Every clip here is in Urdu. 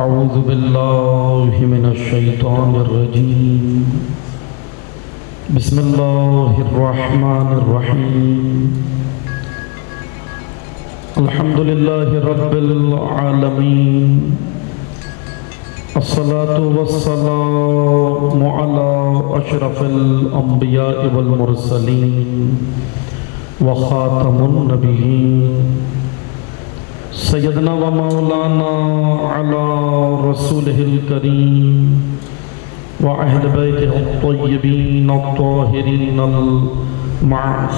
اعوذ باللہ من الشیطان الرجیم بسم اللہ الرحمن الرحیم الحمدللہ رب العالمین الصلاة والسلام علی اشرف الانبیاء والمرسلین وخاتم النبیین سیدنا و مولانا علی رسولہ الکریم وأہل بیتہ الطیبین الطاہرین المعصومین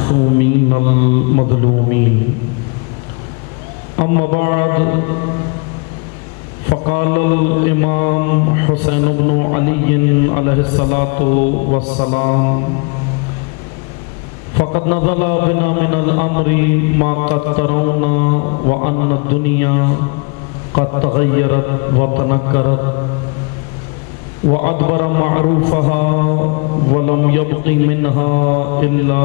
المظلومین اما بعد فقال الامام حسین بن علی علیہ السلام فقد نزل بنا من الامر ما قد ترون وان الدنيا قد تغيرت وتنكرت وادبر معروفها ولم يبق منها الا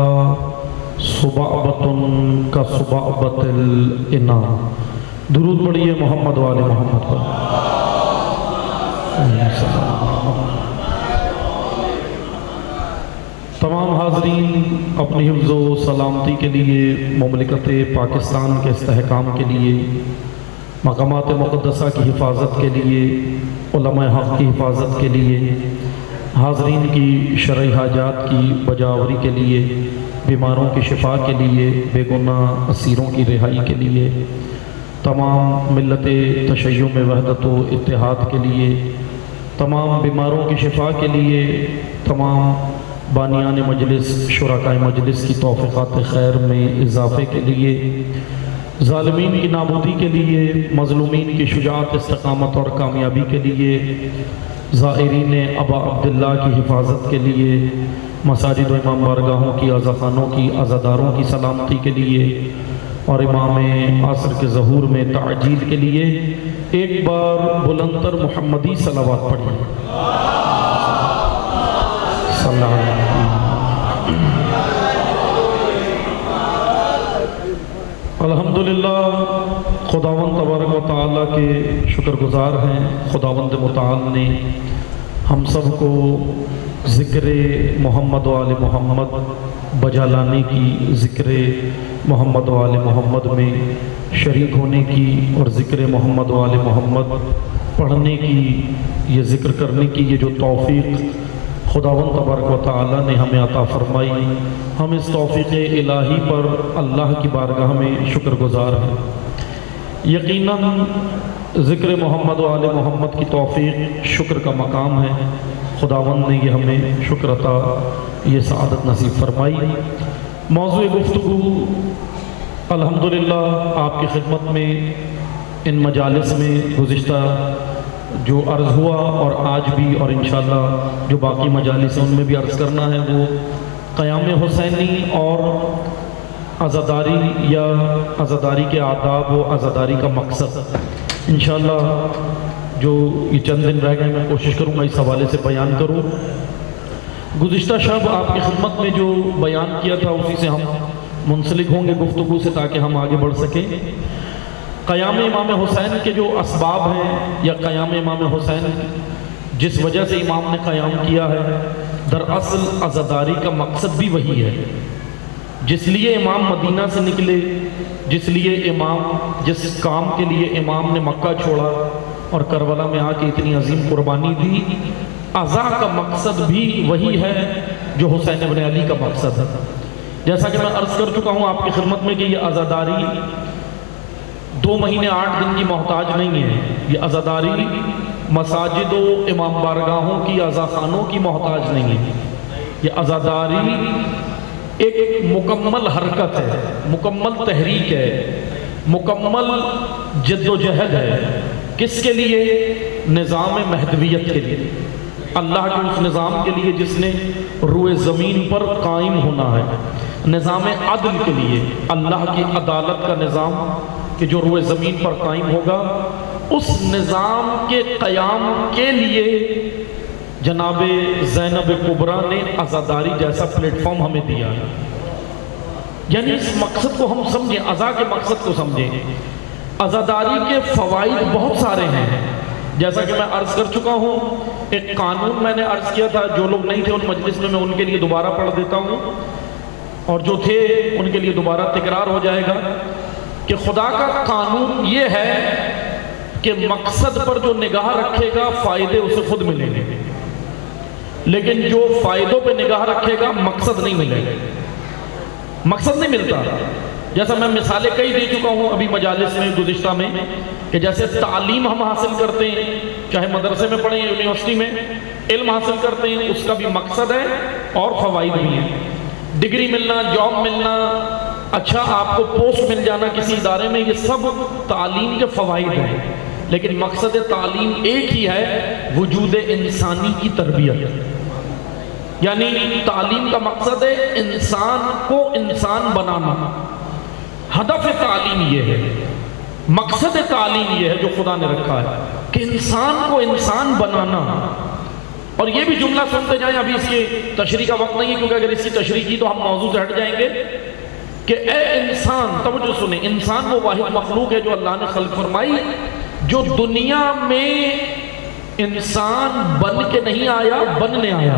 صبابة كصبابة الاناء. درود پڑھیے محمد والے محمد پر. تمام حاضرین اپنی حفظ و سلامتی کے لیے، مملکت پاکستان کے استحکام کے لیے، مقامات مقدسہ کی حفاظت کے لیے، علماء حق کی حفاظت کے لیے، حاضرین کی شرعی حاجات کی بجاوری کے لیے، بیماروں کی شفا کے لیے، بے گناہ اسیروں کی رہائی کے لیے، تمام ملت تشیع میں وحدت و اتحاد کے لیے، تمام بیماروں کی شفا کے لیے، تمام بانیان مجلس، شرکاء مجلس کی توفیقات خیر میں اضافے کے لیے، ظالمین کی نابودی کے لیے، مظلومین کی شجاعت، استقامت اور کامیابی کے لیے، زائرین ابا عبداللہ کی حفاظت کے لیے، مساجد و امام بارگاہوں کی، عزاخانوں کی، عزاداروں کی سلامتی کے لیے اور امام عصر کے ظہور میں تعجیل کے لیے ایک بار بلندتر محمدی صلوات پڑھیں. الحمدللہ خداوند تبارک و تعالیٰ کے شکر گزار ہیں. خداوند متعال نے ہم سب کو ذکر محمد و آل محمد بجا لانے کی، ذکر محمد و آل محمد میں شریک ہونے کی اور ذکر محمد و آل محمد پڑھنے کی، یہ ذکر کرنے کی یہ جو توفیق خداوند تبارک و تعالیٰ نے ہمیں عطا فرمائی، ہم اس توفیق الہی پر اللہ کی بارگاہ میں شکر گزار ہیں. یقیناً ذکر محمد و آل محمد کی توفیق شکر کا مقام ہے. خداوند نے یہ ہمیں شکر عطا، یہ سعادت نصیب فرمائی. موضوع گفتگو الحمدللہ آپ کی خدمت میں ان مجالس میں گزشتہ جو عرض ہوا اور آج بھی اور انشاءاللہ جو باقی مجالس ہیں ان میں بھی عرض کرنا ہے، وہ قیام حسینی اور عزاداری یا عزاداری کے آداب و عزاداری کا مقصد. انشاءاللہ جو یہ چند دن رہ گئے میں کوشش کروں گا اس حوالے سے بیان کروں. گزشتہ شب آپ کی خدمت میں جو بیان کیا تھا اسی سے ہم منسلک ہوں گے گفتگو سے تاکہ ہم آگے بڑھ سکیں. قیام امام حسین کے جو اسباب ہیں یا قیام امام حسین جس وجہ سے امام نے قیام کیا ہے، دراصل عزاداری کا مقصد بھی وہی ہے. جس لیے امام مدینہ سے نکلے، جس لیے امام، جس کام کے لیے امام نے مکہ چھوڑا اور کربلا میں آ کے اتنی عظیم قربانی دی، عزا کا مقصد بھی وہی ہے جو حسین ابن علی کا مقصد ہے. جیسا کہ میں عرض کر چکا ہوں آپ کی خدمت میں کہ یہ عزاداری 2 مہینے 8 دن کی محتاج نہیں ہے. یہ عزاداری مساجد و امام بارگاہوں کی، عزاخانوں کی محتاج نہیں ہے. یہ عزاداری ایک مکمل حرکت ہے، مکمل تحریک ہے، مکمل جد و جہد ہے. کس کے لیے؟ نظام مہدویت کے لیے، اللہ کے اس نظام کے لیے جس نے روئے زمین پر قائم ہونا ہے. نظام عدل کے لیے، اللہ کی عدالت کا نظام کہ جو روئے زمین پر قائم ہوگا، اس نظام کے قیام کے لیے جناب زینب کبریٰ نے عزاداری جیسا پلیٹ فارم ہمیں دیا ہے. یعنی اس مقصد کو ہم سمجھیں، عزا کے مقصد کو سمجھیں. عزاداری کے فوائد بہت سارے ہیں. جیسا کہ میں عرض کر چکا ہوں، ایک قانون میں نے عرض کیا تھا، جو لوگ نہیں تھے ان مجلس میں ان کے لیے دوبارہ پڑھ دیتا ہوں، اور جو تھے ان کے لیے دوبارہ تکرار ہو جائے گا کہ خدا کا قانون یہ ہے کہ مقصد پر جو نگاہ رکھے گا فائدے اسے خود ملیں گے، لیکن جو فائدوں پہ نگاہ رکھے گا مقصد نہیں ملے گا، مقصد نہیں ملتا۔ جیسا میں مثالیں کئی دے چکا ہوں ابھی مجالس میں گزشتہ میں، کہ جیسے تعلیم ہم حاصل کرتے ہیں، چاہے مدرسے میں پڑھیں یونیورسٹی میں علم حاصل کرتے ہیں، اس کا بھی مقصد ہے اور فوائد بھی ہیں۔ ڈگری ملنا، جاب ملنا، اچھا آپ کو پوسٹ مل جانا کسی ادارے میں، یہ سب تعلیم کے فوائد ہیں، لیکن مقصد تعلیم ایک ہی ہے، وجود انسانی کی تربیت۔ یعنی تعلیم کا مقصد ہے انسان کو انسان بنانا، ہدف تعلیم یہ ہے، مقصد تعلیم یہ ہے جو خدا نے رکھا ہے کہ انسان کو انسان بنانا۔ اور یہ بھی جملہ سنتے جائیں، ابھی اس کی تشریح کا وقت نہیں ہے کیونکہ اگر اس کی تشریح کی تو ہم موضوع سے ہٹ جائیں گے، کہ اے انسان، توجہ سنیں، انسان وہ واحد مخلوق ہے جو اللہ نے خلق فرمائی، جو دنیا میں انسان بن کے نہیں آیا، بننے آیا۔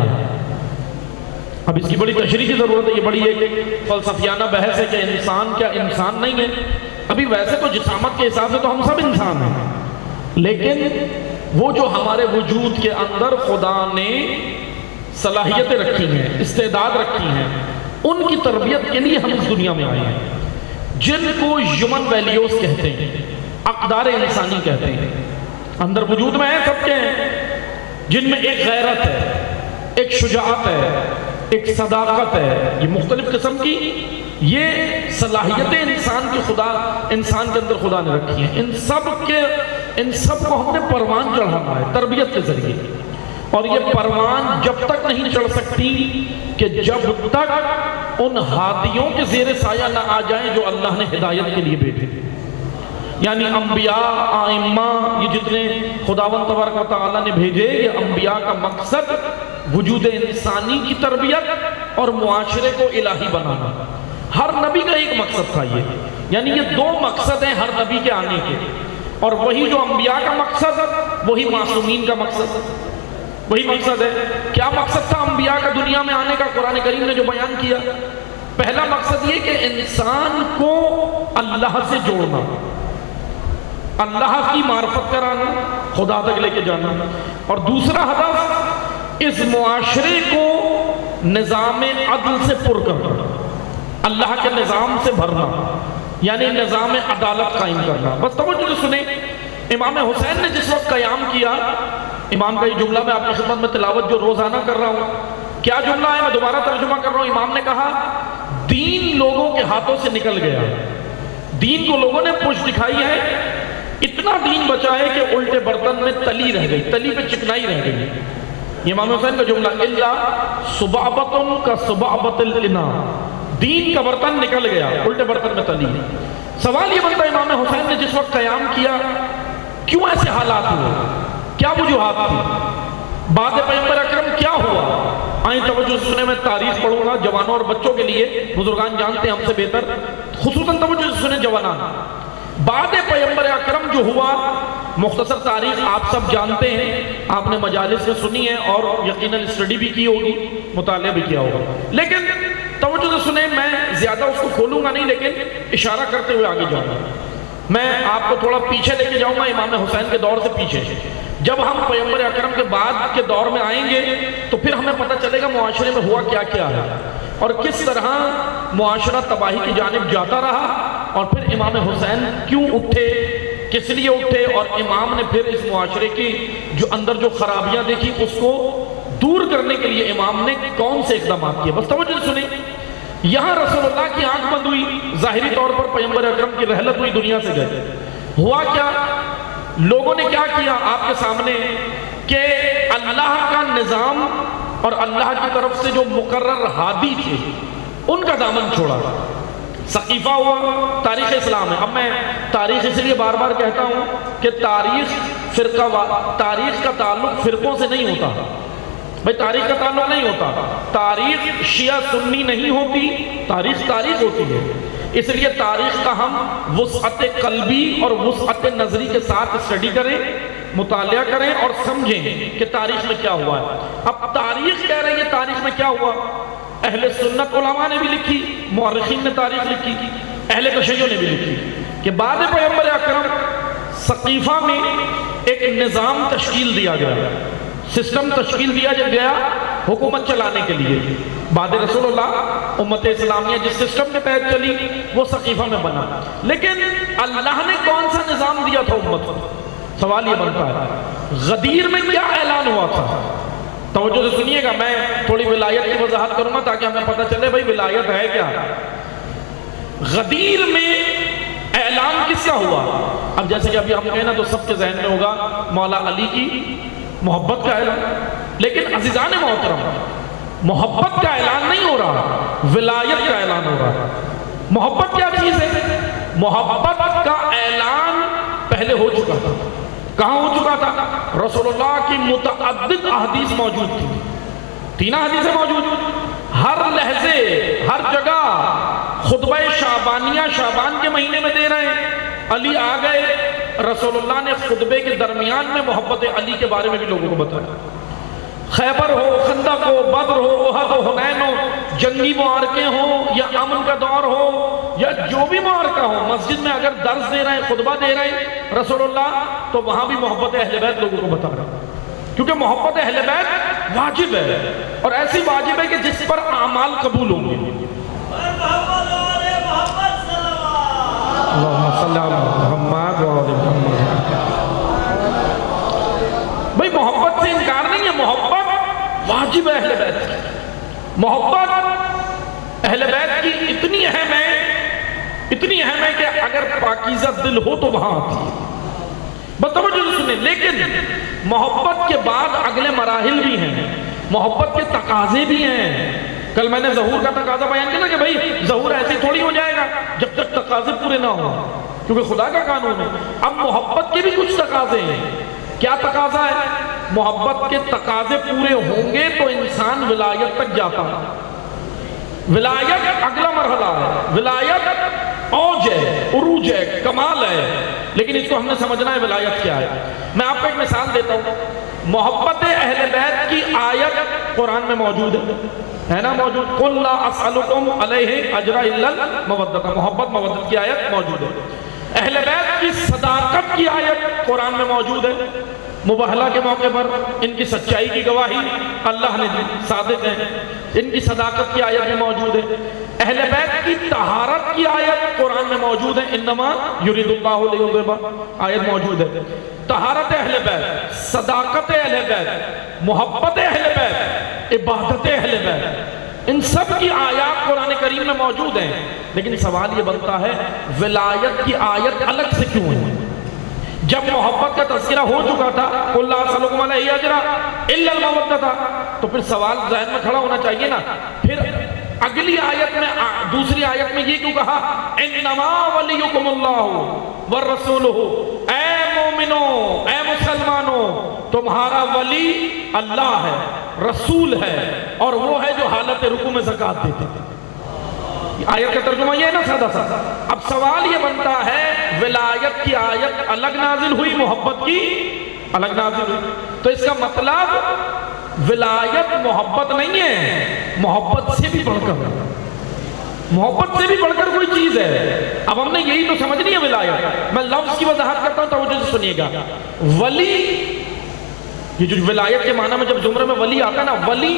اب اس کی بڑی تشریح کی ضرورت ہے، یہ بڑی ایک فلسفیانہ بحث ہے کہ انسان کیا انسان نہیں ہے۔ ابھی ویسے تو جسامت کے حساب سے تو ہم سب انسان ہیں، لیکن وہ جو ہمارے وجود کے اندر خدا نے صلاحیتیں رکھی ہیں، استعداد رکھی ہیں، ان کی تربیت کے لیے ہم اس دنیا میں آئے ہیں، جن کو ہیومن ویلیوز کہتے ہیں، اقدار انسانی کہتے ہیں، اندر وجود میں ہیں سب کے ہیں، جن میں ایک غیرت ہے، ایک شجاعت ہے، ایک صداقت ہے، یہ مختلف قسم کی یہ صلاحیتیں انسان کے اندر خدا نے رکھی ہیں۔ ان سب کو ہم نے پروان چڑھانا ہے تربیت کے ذریعے، اور یہ پروان جب تک نہیں چڑھ سکتی کہ جب تک ان ہادیوں کے زیر سایہ نہ آ جائیں جو اللہ نے ہدایت کے لیے بھیجے، یعنی انبیاء، آئمہ، یہ جتنے خداوند تبارک و تعالیٰ نے بھیجے، یہ انبیاء کا مقصد وجود انسانی کی تربیت اور معاشرے کو الہی بنانا۔ ہر نبی کا ایک مقصد تھا یہ، یعنی یہ دو مقصد ہیں ہر نبی کے آنے کے، اور وہی جو انبیاء کا مقصد وہی معصومین کا مقصد، وہی مقصد ہے۔ کیا مقصد تھا انبیاء کا دنیا میں آنے کا؟ قرآن کریم نے جو بیان کیا، پہلا مقصد یہ کہ انسان کو اللہ سے جوڑنا، اللہ کی معرفت کرانا، خدا تک لے کے جانا، اور دوسرا ہدف اس معاشرے کو نظام عدل سے پر کرنا، اللہ کے نظام سے بھرنا، یعنی نظام عدالت قائم کرنا۔ بس توجہ سنیں، امام حسین نے جس وقت قیام کیا، امام کا یہ جملہ میں آپ کی خدمت میں تلاوت جو روزانہ کر رہا ہوں، کیا جملہ ہے؟ میں دوبارہ ترجمہ کر رہا ہوں۔ امام نے کہا دین لوگوں کے ہاتھوں سے نکل گیا، دین کو لوگوں نے پوچھ دکھائی ہے، اتنا دین بچا ہے کہ الٹے برتن میں تلی رہ گئی، تلی پہ چکنائی رہ گئی۔ یہ امام حسین کا جملہ، الا صبابۃ کا صبابۃ الاناء، دین کا برتن نکل گیا، الٹے برتن میں تلی۔ سوال یہ بنتا ہے امام حسین نے جس وقت قیام کیا کیوں ایسے حالات ہوئے، کیا وجوہات تھی، بعد پیغمبر اکرم کیا ہوا؟ آئیں توجہ سنیں، میں تاریخ پڑھوں گا جوانوں اور بچوں کے لیے، بزرگان جانتے ہیں ہم سے بہتر، خصوصاً توجہ سنیں جوانان۔ بعد پیغمبر اکرم جو ہوا، مختصر تاریخ آپ سب جانتے ہیں، آپ نے مجالس میں سنی ہے اور یقیناً اسٹڈی بھی کی ہوگی، مطالعہ بھی کیا ہوگا، لیکن توجہ سے سنیں، میں زیادہ اس کو کھولوں گا نہیں، لیکن اشارہ کرتے ہوئے آگے جاؤں گا۔ میں آپ کو تھوڑا پیچھے لے کے جاؤں گا، امام حسین کے دور سے پیچھے۔ جب ہم پیغمبر اکرم کے بعد کے دور میں آئیں گے تو پھر ہمیں پتہ چلے گا معاشرے میں ہوا کیا کیا ہے، اور کس طرح معاشرہ تباہی کی جانب جاتا رہا، اور پھر امام حسین کیوں اٹھے، کس لیے اٹھے، اور امام نے پھر اس معاشرے کی جو اندر جو خرابیاں دیکھی اس کو دور کرنے کے لیے امام نے کون سے اقدامات کیے۔ بس توجہ سنیں، یہاں رسول اللہ کی آنکھ بند ہوئی، ظاہری طور پر پیغمبر اکرم کی رحلت ہوئی، دنیا سے گئے، ہوا کیا؟ لوگوں نے کیا کیا آپ کے سامنے کہ اللہ کا نظام اور اللہ کی طرف سے جو مقرر ہادی تھے ان کا دامن چھوڑا، سقیفہ ہوا۔ تاریخ اسلام ہے، اب میں تاریخ اس لیے بار بار کہتا ہوں کہ تاریخ کا تعلق فرقوں سے نہیں ہوتا، بھئی تاریخ کا تعلق نہیں ہوتا، تاریخ شیعہ سنی نہیں ہوتی، تاریخ ہوتی ہے، اس لیے تاریخ کا ہم وسعت قلبی اور وسعت نظری کے ساتھ اسٹڈی کریں، مطالعہ کریں اور سمجھیں کہ تاریخ میں کیا ہوا ہے۔ اب تاریخ کہہ رہے ہیں تاریخ میں کیا ہوا، اہل سنت علماء نے بھی لکھی، مورخین نے تاریخ لکھی، اہل تشیع نے بھی لکھی کہ بعد پیغمبر اکرم سقیفہ میں ایک نظام تشکیل دیا گیا، سسٹم تشکیل دیا گیا حکومت چلانے کے لیے۔ بعد رسول اللہ امت اسلامیہ جس سسٹم کے تحت چلی وہ سقیفہ میں بنا، لیکن اللہ نے کون سا نظام دیا تھا امت کو؟ سوال یہ بنتا ہے غدیر میں کیا اعلان ہوا تھا؟ توجہ سے سنیے گا، میں تھوڑی ولایت کی وضاحت کروں گا تاکہ ہمیں پتہ چلے بھائی ولایت ہے کیا۔ غدیر میں اعلان کس کا ہوا؟ اب جیسے کہ ابھی ہم کہیں نا تو سب کے ذہن میں ہوگا مولا علی کی محبت کا اعلان، لیکن عزیزان محترم محبت کا اعلان نہیں ہو رہا، ولایت کا اعلان ہو رہا۔ محبت کیا چیز ہے؟ محبت کا اعلان پہلے ہو چکا تھا۔ کہاں ہو چکا تھا؟ رسول اللہ کی متعدد احادیث موجود تھی، 3 حدیثیں موجود، ہر لحظے ہر جگہ خطبہ شعبانیہ شعبان کے مہینے میں دے رہے ہیں۔ علی آ گئے، رسول اللہ نے خطبے کے درمیان میں محبت علی کے بارے میں بھی لوگوں کو بتایا۔ خیبر ہو، خندق ہو، بدر ہو، احد ہو، حنین ہو، جنگی معارکے ہوں یا امن کا دور ہو یا جو بھی معارکہ ہو، مسجد میں اگر درس دے رہے ہیں، خطبہ دے رہے ہیں رسول اللہ، تو وہاں بھی محبت اہل بیت لوگوں کو بتا رہے ہیں، کیونکہ محبت اہل بیت واجب ہے، اور ایسی واجب ہے کہ جس پر اعمال قبول ہوں گے۔ اللہم صلی علی محمد و آل محمد۔ بھئی محبت سے انکار نہیں ہے، محبت واجب ہے اہل بیت کی۔ محبت اہل بیت کی اتنی اہم ہے کہ اگر پاکیزہ دل ہو تو وہاں آتی ہے۔ بتوجہ سنیں، لیکن محبت کے بعد اگلے مراحل بھی ہیں، محبت کے تقاضے بھی ہیں۔ کل میں نے ظہور کا تقاضا بیان کیا نا کہ بھئی ظہور ایسے تھوڑی ہو جائے گا جب تک تقاضے پورے نہ ہوں، کیونکہ خدا کا قانون ہے۔ اب محبت کے بھی کچھ تقاضے ہیں۔ کیا تقاضا ہے؟ محبت کے تقاضے پورے ہوں گے تو انسان ولایت تک جاتا ہے۔ ولایت اگلا مرحلہ ہے، ولایت اوج ہے، عروج ہے، کمال ہے، لیکن اس کو ہم نے سمجھنا ہے ولایت کیا ہے۔ میں آپ کو ایک مثال دیتا ہوں۔ محبت اہل بیت کی آیت قرآن میں موجود ہے نا، موجود قُلْ لَا أَسْأَلُكُمْ عَلَيْهِ أَجْرًا إِلَّا الْمَوَدَّةَ، محبت مودت کی آیت موجود ہے۔ اہل بیت کی صداقت کی آیت قرآن میں موجود ہے، مباہلہ کے موقع پر ان کی سچائی کی گواہی اللہ نے دی، صادق ہیں، ان کی صداقت کی آیت میں موجود ہے۔ اہل بیت کی طہارت کی آیت قرآن میں موجود ہے، انما یرید اللہ لیذہب، آیت موجود ہے۔ طہارت اہل بیت، صداقت اہل بیت، محبت اہل بیت، عبادت اہل بیت، ان سب کی آیات قرآن کریم میں موجود ہیں، لیکن سوال یہ بنتا ہے ولایت کی آیت الگ سے کیوں ہے؟ جب محبت کا تذکرہ ہو چکا تھا قُلْ لَا أَسْأَلُكُمْ عَلَيْهِ أَجْرًا إِلَّا الْمَوَدَّةَ، تو پھر سوال ذہن میں کھڑا ہونا چاہیے نا، پھر اگلی آیت میں دوسری آیت میں یہ کیوں کہا اِنَّمَا وَلِيُّكُمُ اللَّهُ وَالرَّسُولُهُ، اے مومنوں، اے مسلمانوں، تمہارا ولی اللہ ہے، رسول ہے، اور وہ ہے جو حالت رکوع میں زکوٰۃ دیتے تھے۔ آیت کا ترجمہ یہ ہے نا سادہ سا۔ اب سوال یہ بنتا ہے ولایت کی آیت الگ نازل ہوئی، محبت کی الگ نازل ہوئی، تو اس کا مطلب ولایت محبت نہیں ہے، محبت سے بھی بڑھ کر، محبت سے بھی بڑھ کر کوئی چیز ہے۔ اب ہم نے یہی تو سمجھنی ہے ولایت۔ میں لفظ کی وضاحت کرتا ہوں توجہ سے سنیے گا۔ ولی، یہ جو ولایت کے معنی میں جب زمرے میں ولی آتا ہے نا، ولی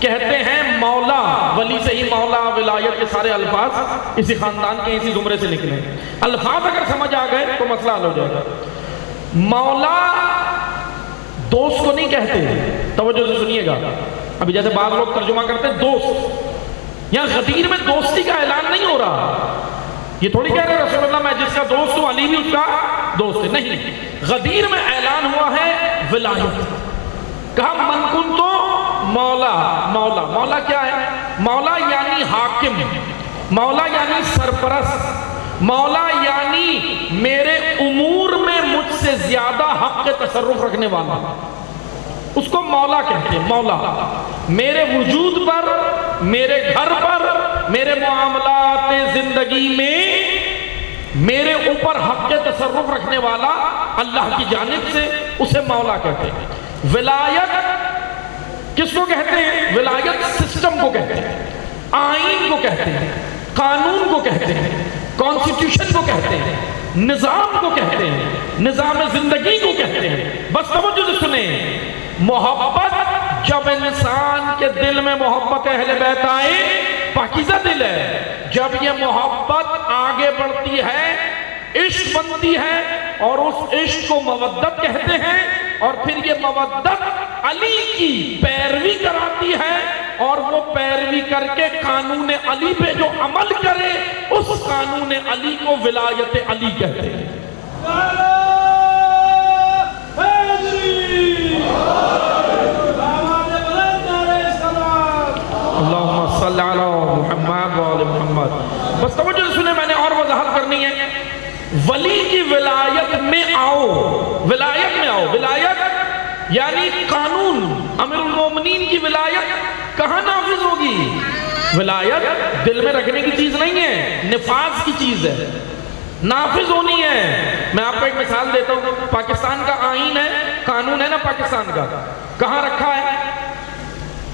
کہتے ہیں مولا، ولی سے ہی مولا، ولایت کے سارے الفاظ اسی خاندان کے اسی زمرے سے نکلے۔ الفاظ اگر سمجھ آ گئے تو مسئلہ حل ہو جائے گا۔ مولا دوست کو نہیں کہتے، توجہ سے سنیے گا۔ ابھی جیسے بعض لوگ ترجمہ کرتے ہیں دوست، یہاں غدیر میں دوستی کا اعلان نہیں ہو رہا۔ یہ تھوڑی کہہ رہے رسول اللہ میں جس کا دوست ہوں علی بھی اس کا دوست ہے، نہیں، غدیر میں اعلان ہوا ہے ولایت۔ کہا من کنتو مولا، مولا، مولا کیا ہے؟ مولا یعنی حاکم، مولا یعنی سرپرست، مولا یعنی میرے امور میں مجھ سے زیادہ حق کے تصرف رکھنے والا، اس کو مولا کہتے ہیں۔ مولا میرے وجود پر، میرے گھر پر، میرے معاملات زندگی میں میرے اوپر حق کے تصرف رکھنے والا اللہ کی جانب سے اسے مولا کہتے ہیں۔ ولایت کس کو کہتے ہیں؟ ولایت سسٹم کو کہتے ہیں، آئین کو کہتے ہیں، قانون کو کہتے ہیں، کانسٹیٹیوشن کو کہتے ہیں، نظام کو کہتے ہیں، نظام زندگی کو کہتے ہیں۔ بس توجہ سے سنیں، محبت جب انسان کے دل میں محبت اہل بیت آئے، پاکیزہ دل ہے، جب یہ محبت آگے بڑھتی ہے، عشق بنتی ہے، اور اس عشق کو مودت کہتے ہیں، اور پھر یہ مودت علی کی پیروی کراتی ہے، اور وہ پیروی کر کے قانون علی پہ جو عمل کرے، اس قانون علی کو ولایت علی کہتے ہیں۔ اللہم صلی علی محمد وعلی محمد۔ بس توجہ سے سنیں، میں نے اور وضاحت کرنی ہے۔ ولی کی ولایت میں آؤ، ولایت میں آؤ، ولایت یعنی قانون، امیر المومنین کی ولایت کہاں نافذ ہوگی؟ ولایت دل میں رکھنے کی چیز نہیں ہے، نفاذ کی چیز ہے، نافذ ہونی ہے۔ میں آپ کو ایک مثال دیتا ہوں، پاکستان کا آئین ہے، قانون ہے نا پاکستان کا، کہاں رکھا ہے؟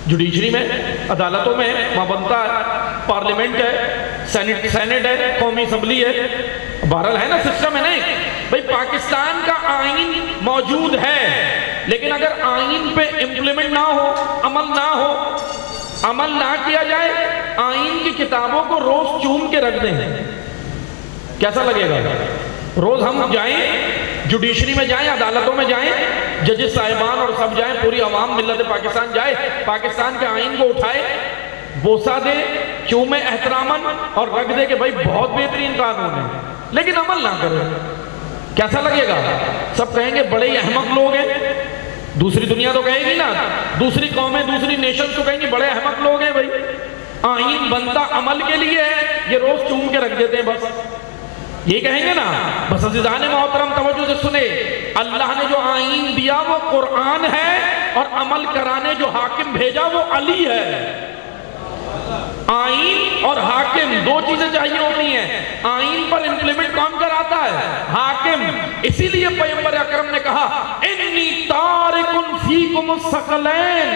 جوڈیشری میں، عدالتوں میں، وہاں بنتا ہے، پارلیمنٹ ہے، سینٹ ہے، قومی اسمبلی ہے، بہرحال ہے نا، سسٹم ہے نا۔ بھئی پاکستان کا آئین موجود ہے، لیکن اگر آئین پہ امپلیمنٹ نہ ہو، عمل نہ کیا جائے، آئین کی کتابوں کو روز چوم کے رکھ دیں، کیسا لگے گا؟ روز ہم جائیں، جوڈیشری میں جائیں، عدالتوں میں جائیں، ججز صاحبان اور سب جائیں، پوری عوام ملت پاکستان جائے، پاکستان کے آئین کو اٹھائے، بوسہ دے، چومے احتراماً، اور رکھ دے کہ بھائی بہت بہترین قانون ہے، لیکن عمل نہ کرے، کیسا لگے گا؟ سب کہیں گے بڑے ہی احمق لوگ ہیں، دوسری دنیا تو کہے گی نا، دوسری قومیں، دوسری نیشن تو کہیں گی بڑے احمق لوگ ہیں بھائی، آئین بنتا عمل کے لیے ہے، یہ روز چوم کے رکھ دیتے ہیں بس، یہ کہیں گے نا۔ بس عزیزان محترم توجہ سے سنے، اللہ نے جو آئین دیا وہ قرآن ہے، اور عمل کرانے جو حاکم بھیجا وہ علی ہے۔ آئین اور حاکم دو چیزیں چاہیے ہوتی ہیں، آئین پر امپلیمنٹ کون کراتا ہے؟ حاکم۔ اسی لیے پیغمبر اکرم نے کہا انی تارک فیکم الثقلین،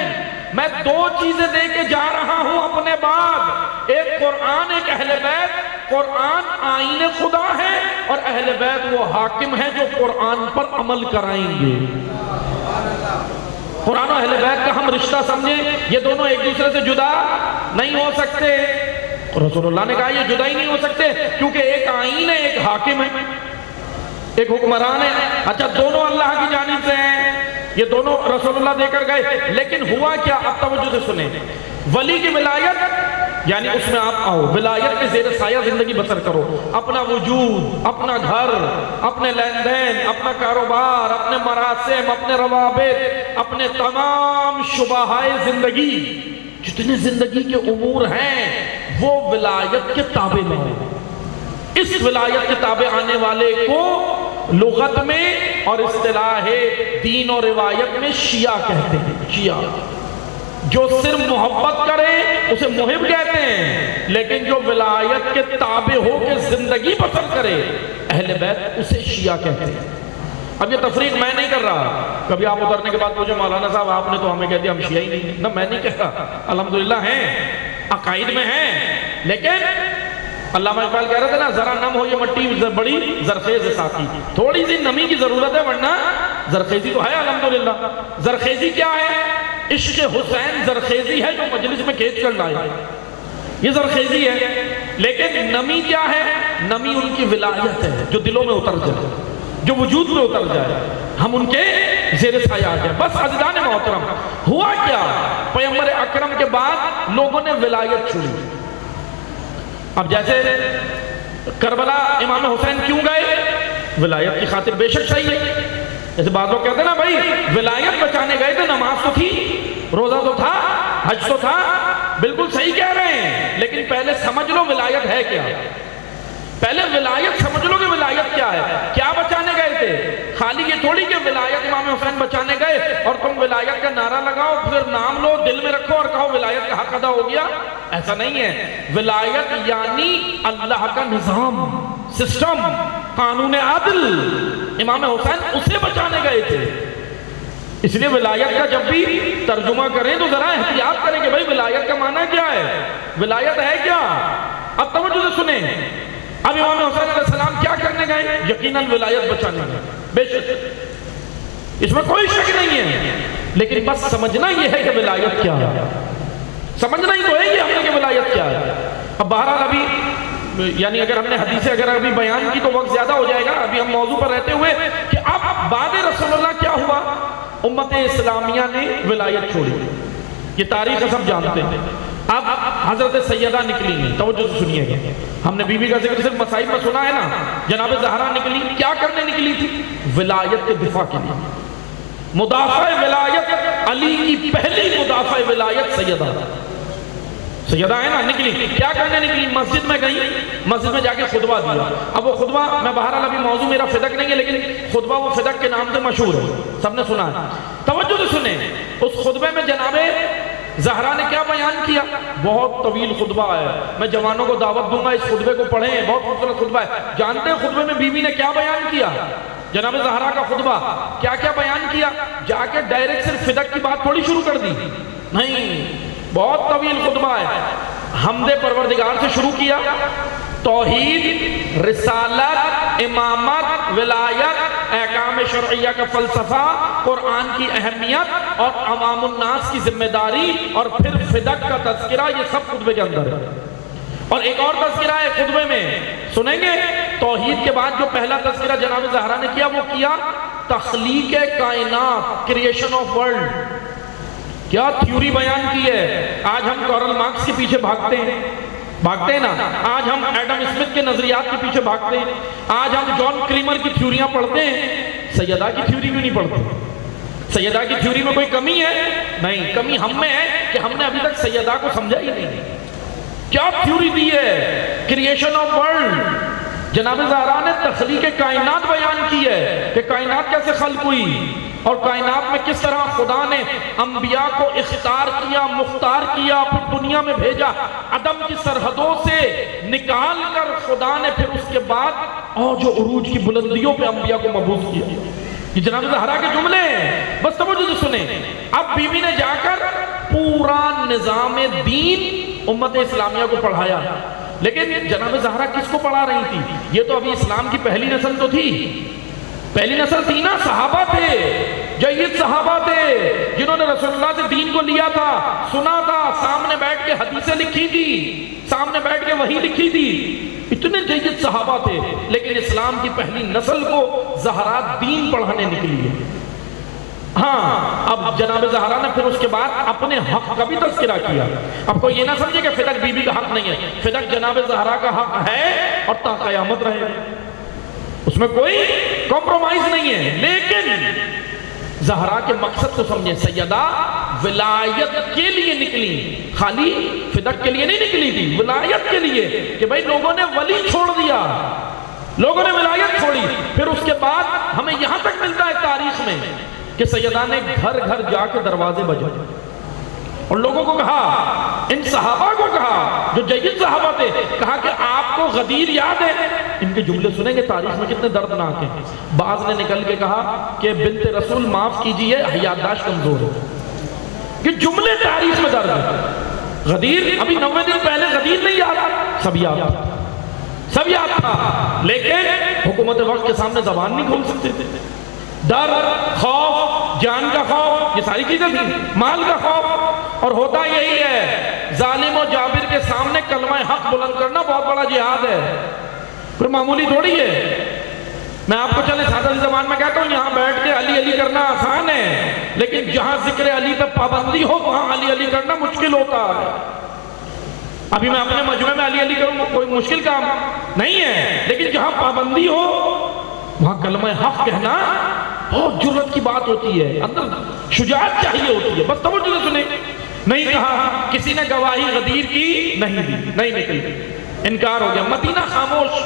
میں دو چیزیں دے کے جا رہا ہوں اپنے بعد، ایک قرآن، ایک اہل بیت۔ قرآن آئین خدا ہے، اور اہل بیت وہ حاکم ہے جو قرآن پر عمل کرائیں گے۔ قرآن و اہل بیت کا ہم رشتہ سمجھیں، یہ دونوں ایک دوسرے سے جدا نہیں ہو سکتے۔ رسول اللہ نے کہا یہ جدا ہی نہیں ہو سکتے، کیونکہ ایک آئین ہے، ایک حاکم ہے، ایک حکمران ہے۔ اچھا، دونوں اللہ کی جانب سے ہیں، یہ دونوں رسول اللہ دے کر گئے، لیکن ہوا کیا؟ اب توجہ سے سنیں، ولی کی ولایت یعنی اس میں آپ آؤ، ولایت کے زیر سایہ زندگی بسر کرو، اپنا وجود، اپنا گھر، اپنے لین دین، اپنا کاروبار، اپنے مراسم، اپنے روابط، اپنے تمام شبہائے زندگی، جتنے زندگی کے امور ہیں وہ ولایت کے تابع نہ ہو۔ اس ولایت کے تابع آنے والے کو لغت میں اور اصطلاح دین اور روایت میں شیعہ کہتے ہیں۔ شیعہ جو صرف محبت کرے اسے محب کہتے ہیں، لیکن جو ولایت کے تابع ہو کے زندگی بسر کرے اہل بیت اسے شیعہ کہتے ہیں۔ اب یہ تفریق میں نہیں کر رہا، کبھی آپ اترنے کے بعد مجھے مولانا صاحب آپ نے تو ہمیں کہہ دیا ہم شیعہ ہی نہیں ہیں، نہ میں نہیں کہہ رہا، الحمدللہ ہیں، عقائد میں ہیں، لیکن علامہ اقبال کہہ رہے تھے نا، ذرا نم ہو یہ مٹی بڑی زرخیز ساتھی، تھوڑی سی نمی کی ضرورت ہے، ورنہ زرخیزی تو ہے الحمدللہ۔ زرخیزی کیا ہے؟ عشق حسین زرخیزی ہے جو مجلس میں کھینچ کر لائے، یہ زرخیزی ہے، لیکن نمی کیا ہے؟ نمی ان کی ولایت ہے جو دلوں میں اتر جائے، جو وجود میں اتر جائے، ہم ان کے زیر سایہ آ جائیں۔ بس عزیزان محترم، ہوا کیا؟ پیغمبر اکرم کے بعد لوگوں نے ولایت چھوڑی۔ اب جیسے کربلا امام حسین کیوں گئے؟ ولایت کی خاطر، بے شک صحیح ہے، جیسے بعض لوگ کہتے ہیں نا بھائی ولایت بچانے گئے تو نماز تو تھی، روزہ تو تھا، حج تو تھا، بالکل صحیح کہہ رہے ہیں، لیکن پہلے سمجھ لو ولایت ہے کیا، پہلے ولایت سمجھ لو کہ ولایت کیا ہے، کیا بچانے گئے تھے؟ خالی یہ تھوڑی کہ ولایت امام حسین بچانے گئے اور تم ولایت کا نعرہ لگاؤ، پھر نام لو، دل میں رکھو اور کہو ولایت کا حق ادا ہو گیا، ایسا نہیں ہے۔ ولایت یعنی اللہ کا نظام، سسٹم، قانون عدل، امام حسین اسے بچانے گئے تھے، اس لیے ولایت کا جب بھی ترجمہ کریں تو ذرا احتیاط کریں کہ بھائی ولایت کا معنی کیا ہے، ولایت ہے کیا؟ اب توجہ سے سنیں، اب امام حسین علیہ السلام کیا کرنے گئے؟ یقیناً ولایت بچانے گئے، بے شک اس میں کوئی شک نہیں ہے، لیکن بس سمجھنا یہ ہے کہ ولایت کیا ہے، سمجھنا ہی تو ہے یہ ہم نے کہ ولایت کیا ہے۔ اب بہرحال ابھی یعنی اگر ہم نے حدیثیں اگر ابھی بیان کی تو وقت زیادہ ہو جائے گا، ابھی ہم موضوع پر رہتے ہوئے کہ اب بعد رسول اللہ کیا ہوا؟ امت اسلامیہ نے ولایت چھوڑی، یہ تاریخ سب جانتے ہیں۔ اب حضرت سیدہ نکلی ہیں، توجہ سے سنیے گا، ہم نے بی بی کا ذکر صرف مصائب میں سنا ہے نا، جناب زہرا نکلی، کیا کرنے نکلی تھی؟ ولایت کے دفاع کے لیے، مدافع ولایت، علی کی پہلی مدافع ولایت سیدہ ہے نا، نکلی، کیا کرنے نکلی؟ مسجد میں گئی، مسجد میں جا کے خطبہ دیا۔ اب وہ خطبہ، میں بہرحال ابھی موضوع میرا فدق نہیں ہے لیکن خطبہ وہ فدق کے نام سے مشہور ہے، سب نے سنا ہے، توجہ سے سنیں۔ اس خطبے میں جناب زہرا نے کیا بیان کیا؟ بہت طویل خطبہ ہے، میں جوانوں کو دعوت دوں گا اس خطبے کو پڑھیں، بہت خوبصورت خطبہ ہے۔ جانتے ہیں خطبے میں بی بی نے کیا بیان کیا؟ جناب زہرا کا خطبہ کیا کیا بیان کیا؟ جا کے ڈائریکٹ صرف فدق کی بات تھوڑی شروع کر دی، نہیں، بہت طویل خطبہ ہے۔ حمد پروردگار سے شروع کیا، توحید، رسالت، امامت، ولایت، احکام شرعیہ کا فلسفہ، قرآن کی اہمیت اور عوام الناس کی ذمہ داری، اور پھر فدق کا تذکرہ، یہ سب خطبے کے اندر ہے۔ اور ایک اور تذکرہ ہے خطبے میں، سنیں گے؟ توحید کے بعد جو پہلا تذکرہ جناب زہرا نے کیا وہ کیا تخلیق کائنات، کریشن آف ورلڈ۔ کیا تھیوری بیان کی ہے؟ آج ہم کارل مارکس کے پیچھے بھاگتے ہیں نا، آج ہم ایڈم اسمتھ کے نظریات کے پیچھے بھاگتے ہیں، آج ہم جان کریمر کی تھیوریاں پڑھتے ہیں، سیدہ کی تھیوری کیوں نہیں پڑھتے؟ سیدہ کی تھیوری میں کوئی کمی ہے؟ نہیں، کمی ہم میں ہے کہ ہم نے ابھی تک سیدہ کو سمجھا ہی نہیں۔ کیا تھیوری دی ہے؟ کریشن آف ورلڈ، جناب زہرا نے تخلیق کائنات بیان کی ہے کہ کائنات کیسے خلق ہوئی، اور کائنات میں کس طرح خدا نے انبیاء کو اختیار کیا، مختار کیا، پھر دنیا میں بھیجا، عدم کی سرحدوں سے نکال کر خدا نے پھر اس کے بعد اور جو عروج کی بلندیوں پہ انبیاء کو مبعوث کیا۔ یہ جناب زہرا کے جملے ہیں، بس توجہ سے سنیں۔ اب بی بی نے جا کر پورا نظام دین امت اسلامیہ کو پڑھایا، لیکن جناب زہرا کس کو پڑھا رہی تھی؟ یہ تو ابھی اسلام کی پہلی نسل تو تھی، پہلی نسل تھی نا، صحابہ تھے، جید صحابہ تھے، جنہوں نے رسول اللہ سے دین کو لیا تھا، سنا تھا، سامنے بیٹھ کے حدیثیں لکھی تھی، سامنے بیٹھ کے وحی لکھی تھی، اتنے جید صحابہ تھے، لیکن اسلام کی پہلی نسل کو زہرا دین پڑھانے نکلی ہے۔ ہاں، اب جناب زہرا نے پھر اس کے بعد اپنے حق کا بھی تذکرہ کیا۔ اب کوئی یہ نہ سمجھے کہ فدق بی بی کا حق نہیں ہے، فدق جناب زہرا کا حق ہے اور تا قیامت رہے، اس میں کوئی کمپرومائز نہیں ہے، لیکن زہرا کے مقصد کو سمجھیں، سیدہ ولایت کے لیے نکلی، خالی فدق کے لیے نہیں نکلی تھی، ولایت کے لیے، کہ بھئی لوگوں نے ولی چھوڑ دیا، لوگوں نے ولایت چھوڑی۔ پھر اس کے بعد ہمیں یہاں تک ملتا ہے تاریخ میں کہ سیدہ نے گھر گھر جا کے دروازے بجائے اور لوگوں کو کہا، ان صحابہ کو کہا جو جید صحابہ تھے، کہا کہ آپ کو غدیر یاد ہے؟ ان کے جملے سنیں گے تاریخ میں کتنے دردناک ہیں۔ بعض نے نکل کے کہا کہ بنت رسول معاف کیجئے، یادداشت کمزور ہے۔ کہ جملے تاریخ میں درد ہے۔ غدیر، ابھی 90 دن پہلے غدیر نہیں یاد، سب یاد تھا، سب یاد تھا، لیکن حکومت وقت کے سامنے زبان نہیں کھول سکتے تھے۔ ڈر، خوف، جان کا خوف، یہ ساری چیزیں تھیں، مال کا خوف، اور ہوتا یہی ہے، ظالم و جابر کے سامنے کلمہ حق بلند کرنا بہت بڑا جہاد ہے، پھر معمولی تھوڑی ہے۔ میں آپ کو چلے سادہ زبان میں کہتا ہوں، یہاں بیٹھ کے علی علی کرنا آسان ہے، لیکن جہاں ذکر علی پہ پابندی ہو وہاں علی علی کرنا مشکل ہوتا ہے۔ ابھی میں اپنے مجمع میں علی علی کروں، کوئی مشکل کام نہیں ہے، لیکن جہاں پابندی ہو وہاں کلمہ حق کہنا بہت جرت کی بات ہوتی ہے، اندر شجاعت چاہیے ہوتی ہے۔ بس توجہ سے سنیں، نہیں کہا کسی نے گواہی غدیر کی، نہیں دی، نہیں نکلی، انکار ہو گیا۔ مدینہ خاموش،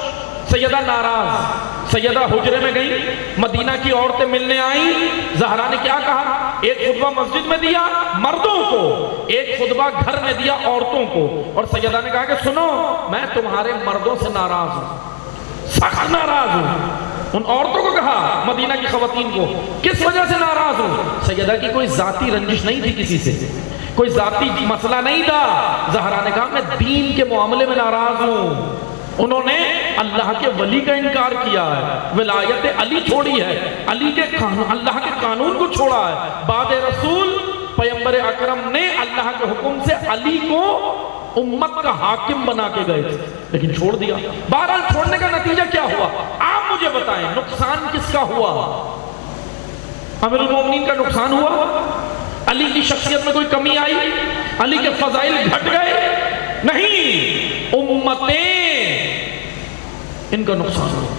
سیدہ ناراض، سیدہ حجرے میں گئی، مدینہ کی عورتیں ملنے آئیں، زہرا نے کیا کہا؟ ایک خطبہ مسجد میں دیا مردوں کو، ایک خطبہ گھر میں دیا عورتوں کو، اور سیدہ نے کہا کہ سنو، میں تمہارے مردوں سے ناراض ہوں، سخت ناراض ہوں، ان عورتوں کو کہا مدینہ کی خواتین کو کس وجہ سے ناراض ہو؟ سیدہ کی کوئی ذاتی رنجش نہیں تھی کسی سے، کوئی ذاتی مسئلہ نہیں تھا. زہرا نے کہا میں دین کے معاملے میں ناراض ہوں. انہوں نے اللہ کے ولی کا انکار کیا ہے، ولایت علی چھوڑی ہے، علی کے اللہ کے قانون کو چھوڑا ہے. بعد رسول پیغمبر اکرم نے اللہ کے حکم سے علی کو امت کا حاکم بنا کے گئے تھے لیکن چھوڑ دیا. بہرحال چھوڑنے کا نتیجہ کیا ہوا آپ مجھے بتائیں، نقصان کس کا ہوا؟ امیر المومنین کا نقصان ہوا؟ علی کی شخصیت میں کوئی کمی آئی؟ علی کے فضائل گھٹ گئے؟ نہیں، امتیں ان کا نقصان ہوا،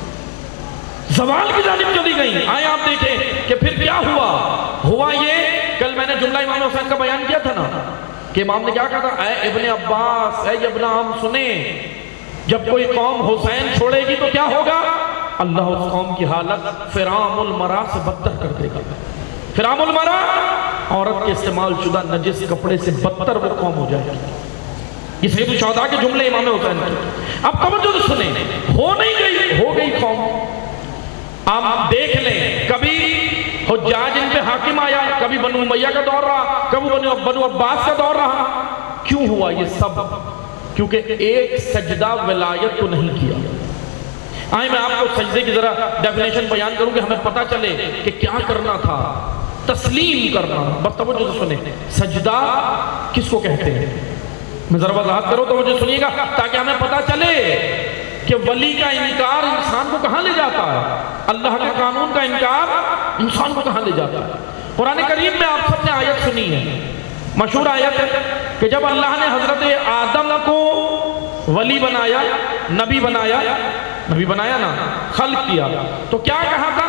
زوال کی جانب چلی گئی. آئے آپ دیکھیں کہ پھر کیا ہوا یہ کل میں نے جملہ امام حسین کا بیان کیا تھا نا کہ امام نے کیا کہا تھا، اے ابن عباس، اے ابن عم سنیں، جب کوئی قوم حسین چھوڑے گی تو کیا ہوگا؟ اللہ اس قوم کی حالت فرام المرا سے بدتر کر دے گا. فرام المرا، عورت کے استعمال شدہ نجس کپڑے سے بدتر وہ قوم ہو جائے گی. یہ سید الشہداء کے جملے امام حسین کے. اب توجہ سے سنیں، ہو نہیں گئی، ہو گئی قوم. آپ دیکھ لیں کبھی حجاج ان پہ حاکم آیا، کبھی بنو امیہ کا دور رہا، کبھی بنو عباس کا دور رہا. کیوں ہوا یہ سب؟ کیونکہ ایک سجدہ ولایت کو نہیں کیا. آئیں میں آپ کو سجدے کی ذرا ڈیفینیشن بیان کروں کہ ہمیں پتہ چلے کہ کیا کرنا تھا. تسلیم کرنا. بس توجہ سے سنیں، سجدہ کس کو کہتے ہیں؟ میں ذرا وضاحت کروں، توجہ سنیے گا تاکہ ہمیں پتہ چلے کہ ولی کا انکار انسان کو کہاں لے جاتا ہے، اللہ کے قانون کا انکار انسان کو کہاں لے جاتا ہے. قرآن کریم میں آپ سب نے آیت سنی ہے، مشہور آیت ہے کہ جب اللہ نے حضرت آدم کو ولی بنایا، نبی بنایا نا، خلق کیا، تو کیا کہا تھا؟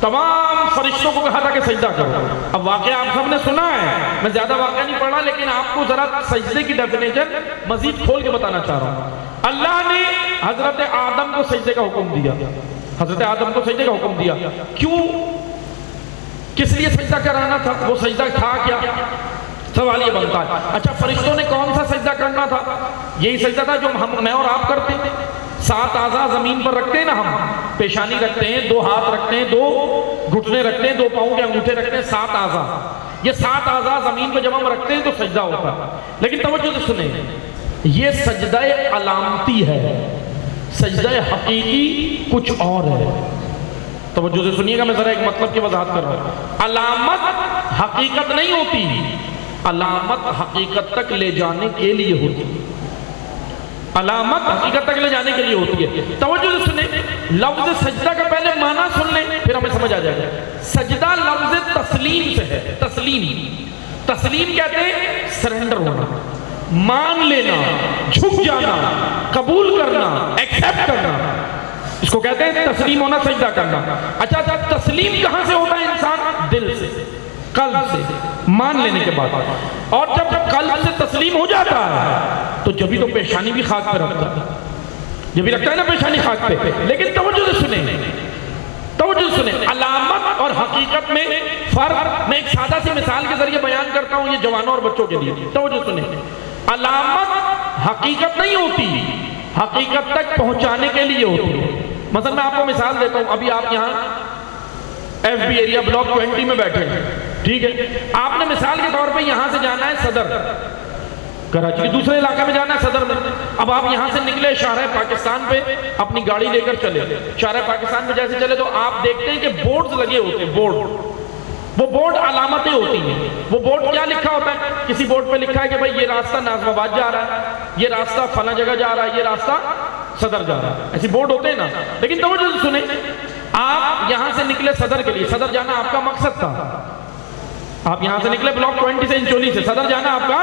تمام فرشتوں کو کہا تھا کہ سجدہ کرو. اب واقعہ آپ سب نے سنا ہے، میں زیادہ واقعہ نہیں پڑھا لیکن آپ کو ذرا سجدے کی ڈیفینیشن مزید کھول کے بتانا چاہ رہا ہوں. اللہ نے حضرت آدم کو سجدے کا حکم دیا. حضرت آدم کو سجدے کا حکم دیا. کیوں؟ کس لیے سجدہ کرانا تھا؟ وہ سجدہ تھا کیا؟ سوال یہ بنتا ہے. اچھا فرشتوں نے کون سا سجدہ کرنا تھا؟ یہی سجدہ تھا جو میں اور آپ کرتے ہیں. 7 اعضاء زمین پر رکھتے ہیں نا، ہم پیشانی رکھتے ہیں، 2 ہاتھ رکھتے ہیں، 2 گھٹنے رکھتے ہیں، 2 پاؤں کے انگوٹھے رکھتے ہیں، 7 اعضاء. یہ 7 اعضاء زمین پہ جب ہم رکھتے ہیں تو سجدہ ہوتا ہے. لیکن توجہ سے سنیں، یہ سجدہ علامتی ہے، سجدہ حقیقی کچھ اور ہے. توجہ سے سنیے گا، میں ذرا ایک مطلب کی وضاحت کر رہا ہوں. علامت حقیقت نہیں ہوتی، علامت حقیقت تک لے جانے کے لیے ہوتی ہے. علامت حقیقت تک لے جانے کے لیے ہوتی ہے. توجہ سے سنیں، لفظ سجدہ کا پہلے معنی سن لیں پھر ہمیں سمجھ آ جائے گا. سجدہ لفظ تسلیم سے ہے. تسلیم کہتے ہیں سرنڈر ہونا، مان لینا، جھک جانا، قبول کرنا، ایکسیپٹ کرنا. اس کو کہتے ہیں تسلیم ہونا، سجدہ کرنا. اچھا تسلیم کہاں سے ہوتا ہے انسان؟ دل سے، قلب سے، مان لینے کے بعد. اور جب قلب سے تسلیم ہو جاتا ہے تو جبھی تو پیشانی بھی خاک پہ رکھتا ہے، جبھی رکھتا ہے نا پیشانی خاک پہ. لیکن توجہ سے سنیں، علامت اور حقیقت میں فرق میں ایک سادہ سی مثال کے ذریعے بیان کرتا ہوں، یہ جوانوں اور بچوں کے لیے. توجہ سنیں، علامت حقیقت نہیں ہوتی، حقیقت تک پہنچانے کے لیے ہوتی ہے. مثلا میں آپ کو مثال دیتا ہوں. ابھی آپ یہاں ایف بی ایریا بلاک 20 میں بیٹھے ہیں، ٹھیک ہے. آپ نے مثال کے طور پہ یہاں سے جانا ہے صدر، کراچی کے دوسرے علاقے میں جانا ہے صدر میں. اب آپ یہاں سے نکلے شارع پاکستان پہ، اپنی گاڑی لے کر چلے. شارع پاکستان پہ جیسے چلے تو آپ دیکھتے ہیں کہ بورڈز لگے ہوتے ہیں. وہ بورڈ علامتیں ہوتی ہیں. وہ بورڈ کیا لکھا ہوتا ہے؟ کسی بورڈ پہ لکھا ہے کہ بھائی یہ راستہ ناظم آباد جا رہا ہے، یہ راستہ فلاں جگہ جا رہا ہے، یہ راستہ صدر جا رہا ہے. ایسی بورڈ ہوتے ہیں نا. لیکن توجہ سے سنیں، آپ یہاں سے نکلے صدر کے لیے، صدر جانا آپ کا مقصد تھا. آپ یہاں سے نکلے بلاک 20 سے، انچولی سے، صدر جانا آپ کا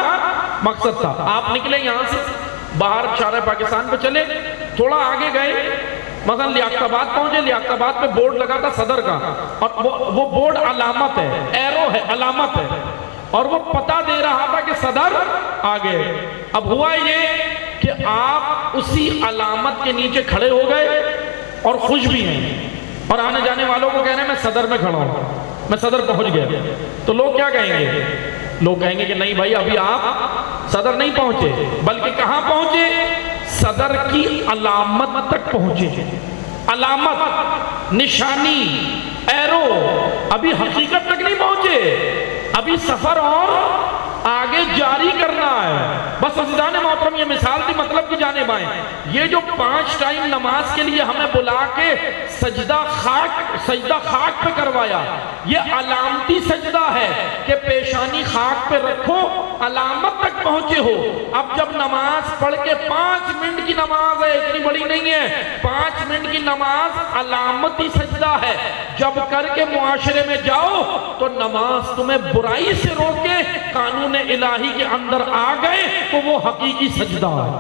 مقصد تھا. آپ نکلے یہاں سے باہر شارع پاکستان پہ چلے، تھوڑا آگے گئے، مثلا لیاقت آباد پہنچے. لیاقت آباد پہ بورڈ لگا تھا صدر کا، اور وہ بورڈ علامت ہے، ایرو ہے، علامت ہے، اور وہ پتہ دے رہا تھا کہ صدر آگے. اب ہوا یہ کہ آپ اسی علامت کے نیچے کھڑے ہو گئے اور خوش بھی ہیں، اور آنے جانے والوں کو کہہ رہے ہیں میں صدر میں کھڑا ہوں، میں صدر پہنچ گیا. تو لوگ کیا کہیں گے؟ لوگ کہیں گے کہ نہیں بھائی ابھی آپ صدر نہیں پہنچے، بلکہ کہاں پہنچے؟ صدر کی علامت تک پہنچے. علامت، نشانی، ایرو، ابھی حقیقت تک نہیں پہنچے، ابھی سفر اور آگے جاری کرنا ہے۔ بس عزیزان محترم یہ مثال تھی مطلب کی جانب آئیں۔ یہ جو 5 ٹائم نماز کے لیے ہمیں بلا کے سجدہ خاک پہ کروایا، یہ علامتی سجدہ ہے کہ پیشانی خاک پہ رکھو، علامت تک پہنچے ہو۔ اب جب نماز پڑھ کے 5 منٹ کی نماز ہے، اتنی بڑی نہیں ہے، 5 منٹ کی نماز علامتی سجدہ ہے، جب کر کے معاشرے میں جاؤ تو نماز تمہیں برائی سے روکے، قانون الہی کے اندر آ گئے تو وہ حقیقی سجدہ ہے۔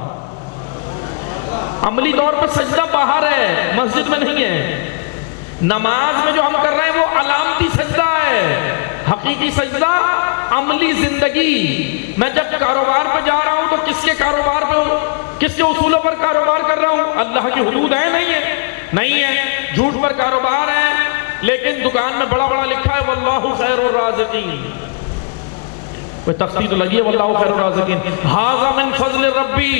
عملی طور پر سجدہ باہر ہے، مسجد میں نہیں ہے۔ نماز میں جو ہم کر رہے ہیں وہ علامتی سجدہ ہے، حقیقی سجدہ عملی زندگی۔ میں جب کاروبار پہ جا رہا ہوں تو کس کے کاروبار پہ ہوں، کس کے اصولوں پر کاروبار کر رہا ہوں؟ اللہ کی حدود ہے نہیں ہے، جھوٹ پر کاروبار ہے، لیکن دکان میں بڑا بڑا لکھا ہے واللہ خیر الرازقین، کوئی تختی تو لگی ہے واللہ خیر الرازقین، ھذا من فضل ربی،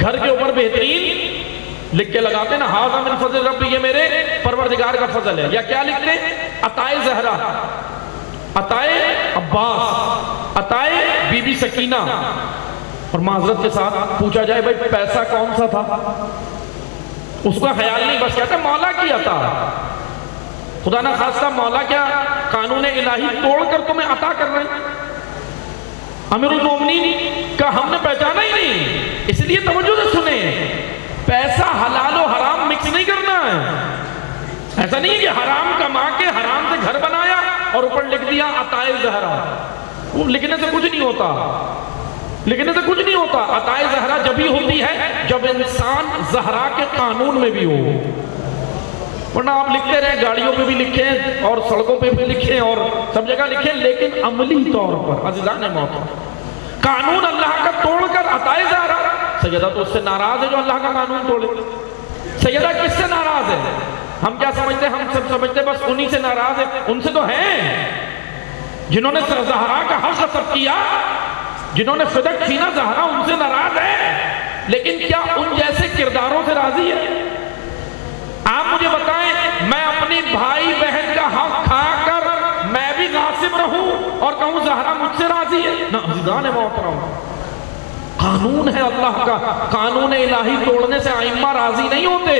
گھر کے اوپر بہترین لکھ کے لگاتے نا، ھذا من فضل ربی، یہ میرے پروردگار کا فضل ہے۔ یا کیا لکھتے ہیں؟ عطائے زہرا، عطائے عباس، عطائے بی بی سکینہ۔ اور معذرت کے ساتھ پوچھا جائے بھائی پیسہ کون سا تھا، اس کا خیال نہیں، بس کہتا مولا کی عطا، خدا نہ خواستہ مولا کیا قانون الہی توڑ کر تمہیں عطا کر رہے ہیں۔ امیر المومنین کا ہم نے پہچانا ہی نہیں، اس لیے توجہ سے سنیں، پیسہ حلال و حرام مکس نہیں کرنا ہے۔ ایسا نہیں ہے کہ حرام کما کے حرام سے گھر بنایا اور اوپر لکھ دیا عطائے زہرا، وہ لکھنے سے کچھ نہیں ہوتا، لکھنے سے کچھ نہیں ہوتا۔ عطائے زہرا جب ہی ہوتی ہے جب انسان زہرا کے قانون میں بھی ہو، ورنہ آپ لکھتے رہے گاڑیوں پہ بھی لکھیں اور سڑکوں پہ بھی لکھیں اور سب جگہ لکھیں، لیکن عملی طور پر عزیزان محترم قانون اللہ کا توڑ کر عطائے زہرا۔ سیدہ تو اس سے ناراض ہے جو اللہ کا قانون توڑے، سیدہ کس سے ناراض ہے؟ ہم کیا سمجھتے ہیں؟ ہم سب سمجھتے بس انہی سے ناراض ہے، ان سے تو ہیں جنہوں نے زہرا کا حق غصب کیا، جنہوں نے صدق چھینا زہرا، ان سے ناراض ہے، لیکن کیا ان جیسے کرداروں سے راضی ہے؟ آپ مجھے بتائیں، میں اپنی بھائی بہن کا حق کھا کر میں بھی غاصب رہوں اور کہوں زہرا مجھ سے راضی ہے؟ نہ عزیزان محترم، قانون ہے اللہ کا، قانون الہی توڑنے سے ائمہ راضی نہیں ہوتے۔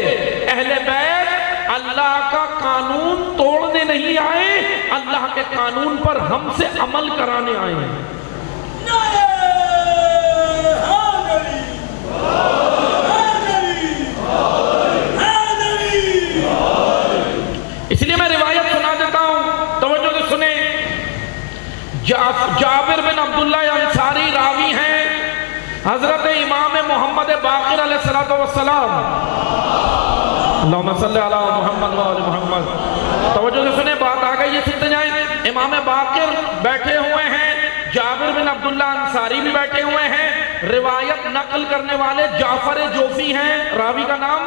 اہل بیت اللہ کا قانون توڑنے نہیں آئے، اللہ کے قانون پر ہم سے عمل کرانے آئے ہیں۔ اس لیے میں روایت سنا دیتا ہوں، توجہ سے سنیں۔ جابر بن عبداللہ انصاری راوی ہیں، حضرت امام محمد باقر علیہ السلام، اللہم صلی علی محمد و آل محمد۔ توجہ سے سنیں، بات آ گئی، یہ سنتے جائیں۔ امام باقر بیٹھے ہوئے ہیں، جابر بن عبداللہ انصاری بھی بیٹھے ہوئے ہیں، روایت نقل کرنے والے جعفر جوفی ہیں، راوی کا نام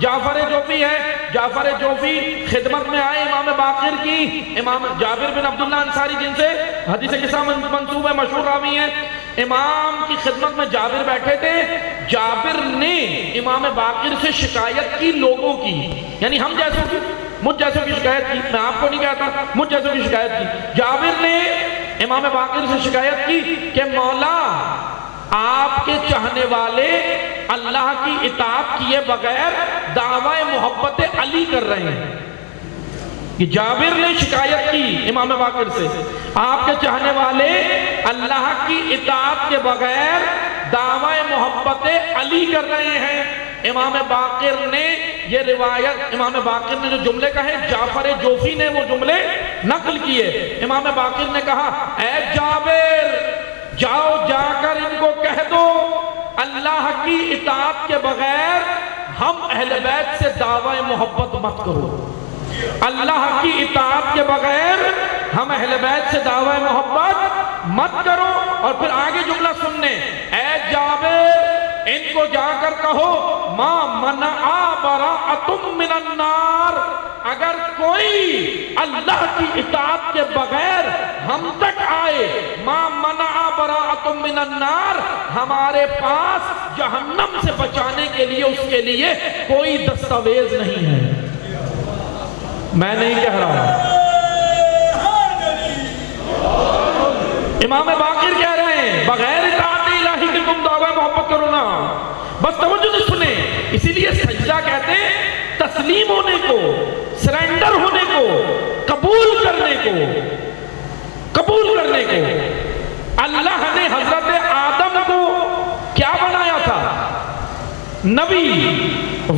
جعفر جوفی ہے۔ جعفر جوفی خدمت میں آئے امام باقر کی، امام جابر بن عبداللہ انصاری جن سے حدیث قصہ منسوب ہے، مشہور راوی ہیں، امام کی خدمت میں جابر بیٹھے تھے۔ جابر نے امام باقر سے شکایت کی لوگوں کی، یعنی ہم جیسوں کی، مجھ جیسوں کی شکایت کی، میں آپ کو نہیں کہتا، مجھ جیسوں کی شکایت کی۔ جابر نے امام باقر سے شکایت کی کہ مولا آپ کے چاہنے والے اللہ کی اطاعت کیے بغیر دعوی محبت علی کر رہے ہیں۔ یہ جابر نے شکایت کی امام باقر سے، آپ کے چاہنے والے اللہ کی اطاعت کے بغیر دعوی محبت علی کر رہے ہیں۔ امام باقر نے یہ روایت، امام باقر نے جو جملے کہے، جعفر جوفی نے وہ جملے نقل کیے۔ امام باقر نے کہا، اے جابر جاؤ جا کر ان کو کہہ دو اللہ کی اطاعت کے بغیر ہم اہل بیت سے دعوی محبت مت کرو، اللہ کی اطاعت کے بغیر ہم اہل بیت سے دعوی محبت مت کرو۔ اور پھر آگے جملہ سننے، اے جابر ان کو جا کر کہو ما منع براءۃ من النار، اگر کوئی اللہ کی اطاعت کے بغیر ہم تک آئے، ما منع براءۃ من النار، ہمارے پاس جہنم سے بچانے کے کے لیے اس کے لیے کوئی دستاویز نہیں ہے. میں نہیں کہہ رہا، امام باقر کہہ رہے ہیں بغیر اطاعت الہی کے تم دعویٰ محبت کرو نا. بس توجہ سے سنیں. اسی لیے سجدہ کہتے ہیں تسلیم ہونے کو، سرنڈر ہونے کو، قبول کرنے کو. اللہ نے حضرت آدم کو کیا بنایا تھا؟ نبی،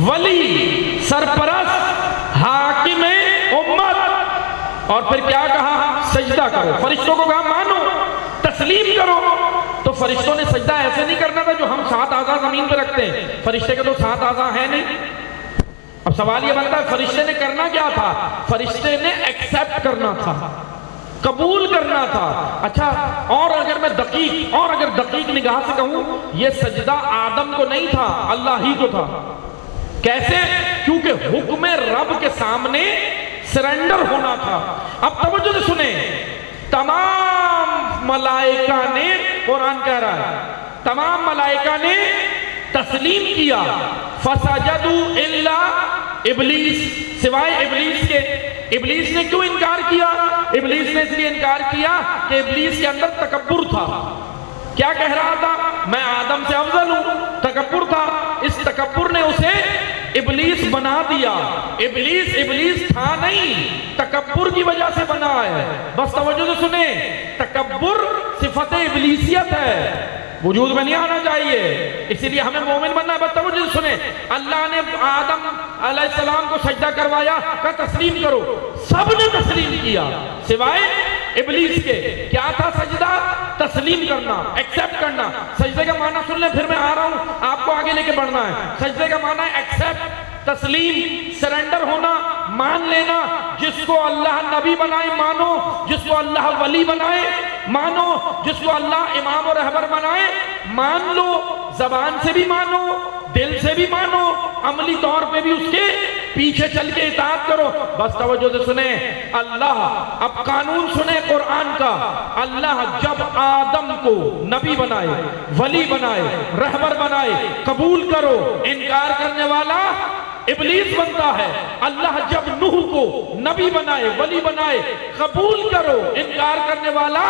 ولی، سرپرست، حاکم امت. اور پھر کیا کہا؟ سجدہ کرو. فرشتوں کو کہا مانو، تسلیم کرو. تو فرشتوں نے سجدہ ایسے نہیں کرنا تھا جو ہم 7 اعضاء زمین پہ رکھتے ہیں. فرشتے کے تو 7 اعضاء ہیں نہیں. اب سوال یہ بنتا ہے فرشتے نے کرنا کیا تھا؟ فرشتے نے ایکسپٹ کرنا تھا، قبول کرنا تھا. اچھا، اور اگر دقیق نگاہ سے کہوں، یہ سجدہ آدم کو نہیں تھا، اللہ ہی کو تھا. کیسے؟ کیونکہ حکم رب کے سامنے سرنڈر ہونا تھا. اب توجہ سے سنیں. تمام ملائکہ نے، قرآن کہہ رہا ہے، تمام ملائکہ نے تسلیم کیا. فسجدوا الا ابلیس، سوائے ابلیس کے. ابلیس نے کیوں انکار کیا؟ ابلیس نے اس لیے انکار کیا کہ ابلیس کے اندر تکبر تھا. کیا کہہ رہا تھا؟ میں آدم سے افضل ہوں. تکبر تھا. اس تکبر نے اسے ابلیس بنا دیا. ابلیس تھا نہیں، تکبر کی وجہ سے بنا ہے. بس توجہ سے سنیں. تکبر صفت ابلیسیت ہے، وجود میں نہیں آنا چاہیے. اسی لیے ہمیں مومن بننا ہے. بس توجہ سے سنیں. اللہ نے آدم علیہ السلام کو سجدہ کروایا، کہا تسلیم کرو. سب نے تسلیم کیا سوائے ابلیس کے. کیا تھا سجدہ؟ تسلیم کرنا، ایکسپٹ کرنا. سجدے کا معنی سن لیں، پھر میں آ رہا ہوں، آپ کو آگے لے کے بڑھنا ہے. سجدے کا معنی ہے ایکسپٹ، تسلیم، سرنڈر ہونا، مان لینا. جس کو اللہ نبی بنائے مانو، جس کو اللہ ولی بنائے مانو، جس کو اللہ امام و رہبر بنائے مان لو. زبان سے بھی مانو، دل سے بھی مانو، عملی طور پہ بھی اس کے پیچھے چل کے اطاعت کرو. بس توجہ سے سنیں. اللہ، اب قانون سنیں قرآن کا. اللہ جب آدم کو نبی بنائے، ولی بنائے، رہبر بنائے، قبول کرو. انکار کرنے والا ابلیس بنتا ہے. اللہ جب نوح کو نبی بنائے، ولی بنائے، قبول کرو. انکار کرنے والا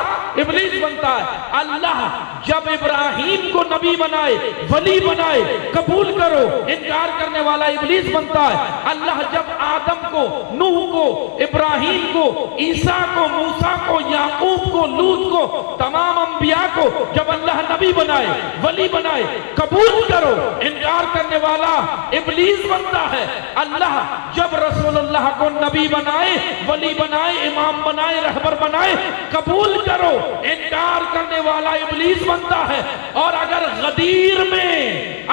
ابلیس بنتا ہے. اللہ جب ابراہیم کو نبی بنائے، ولی بنائے، قبول کرو. انکار کرنے والا ابلیس بنتا ہے. اللہ جب آدم کو، نوح کو، ابراہیم کو، عیسیٰ کو، موسیٰ کو، یعقوب کو، لوط کو، تمام انبیاء کو جب اللہ نبی بنائے، ولی بنائے، قبول کرو. انکار کرنے والا ابلیس بنتا ہے. اللہ جب رسول اللہ کو نبی بنائے، ولی بنائے، امام بنائے، رہبر بنائے، قبول کرو. انکار کرنے والا ابلیس بنتا ہے. اور اگر غدیر میں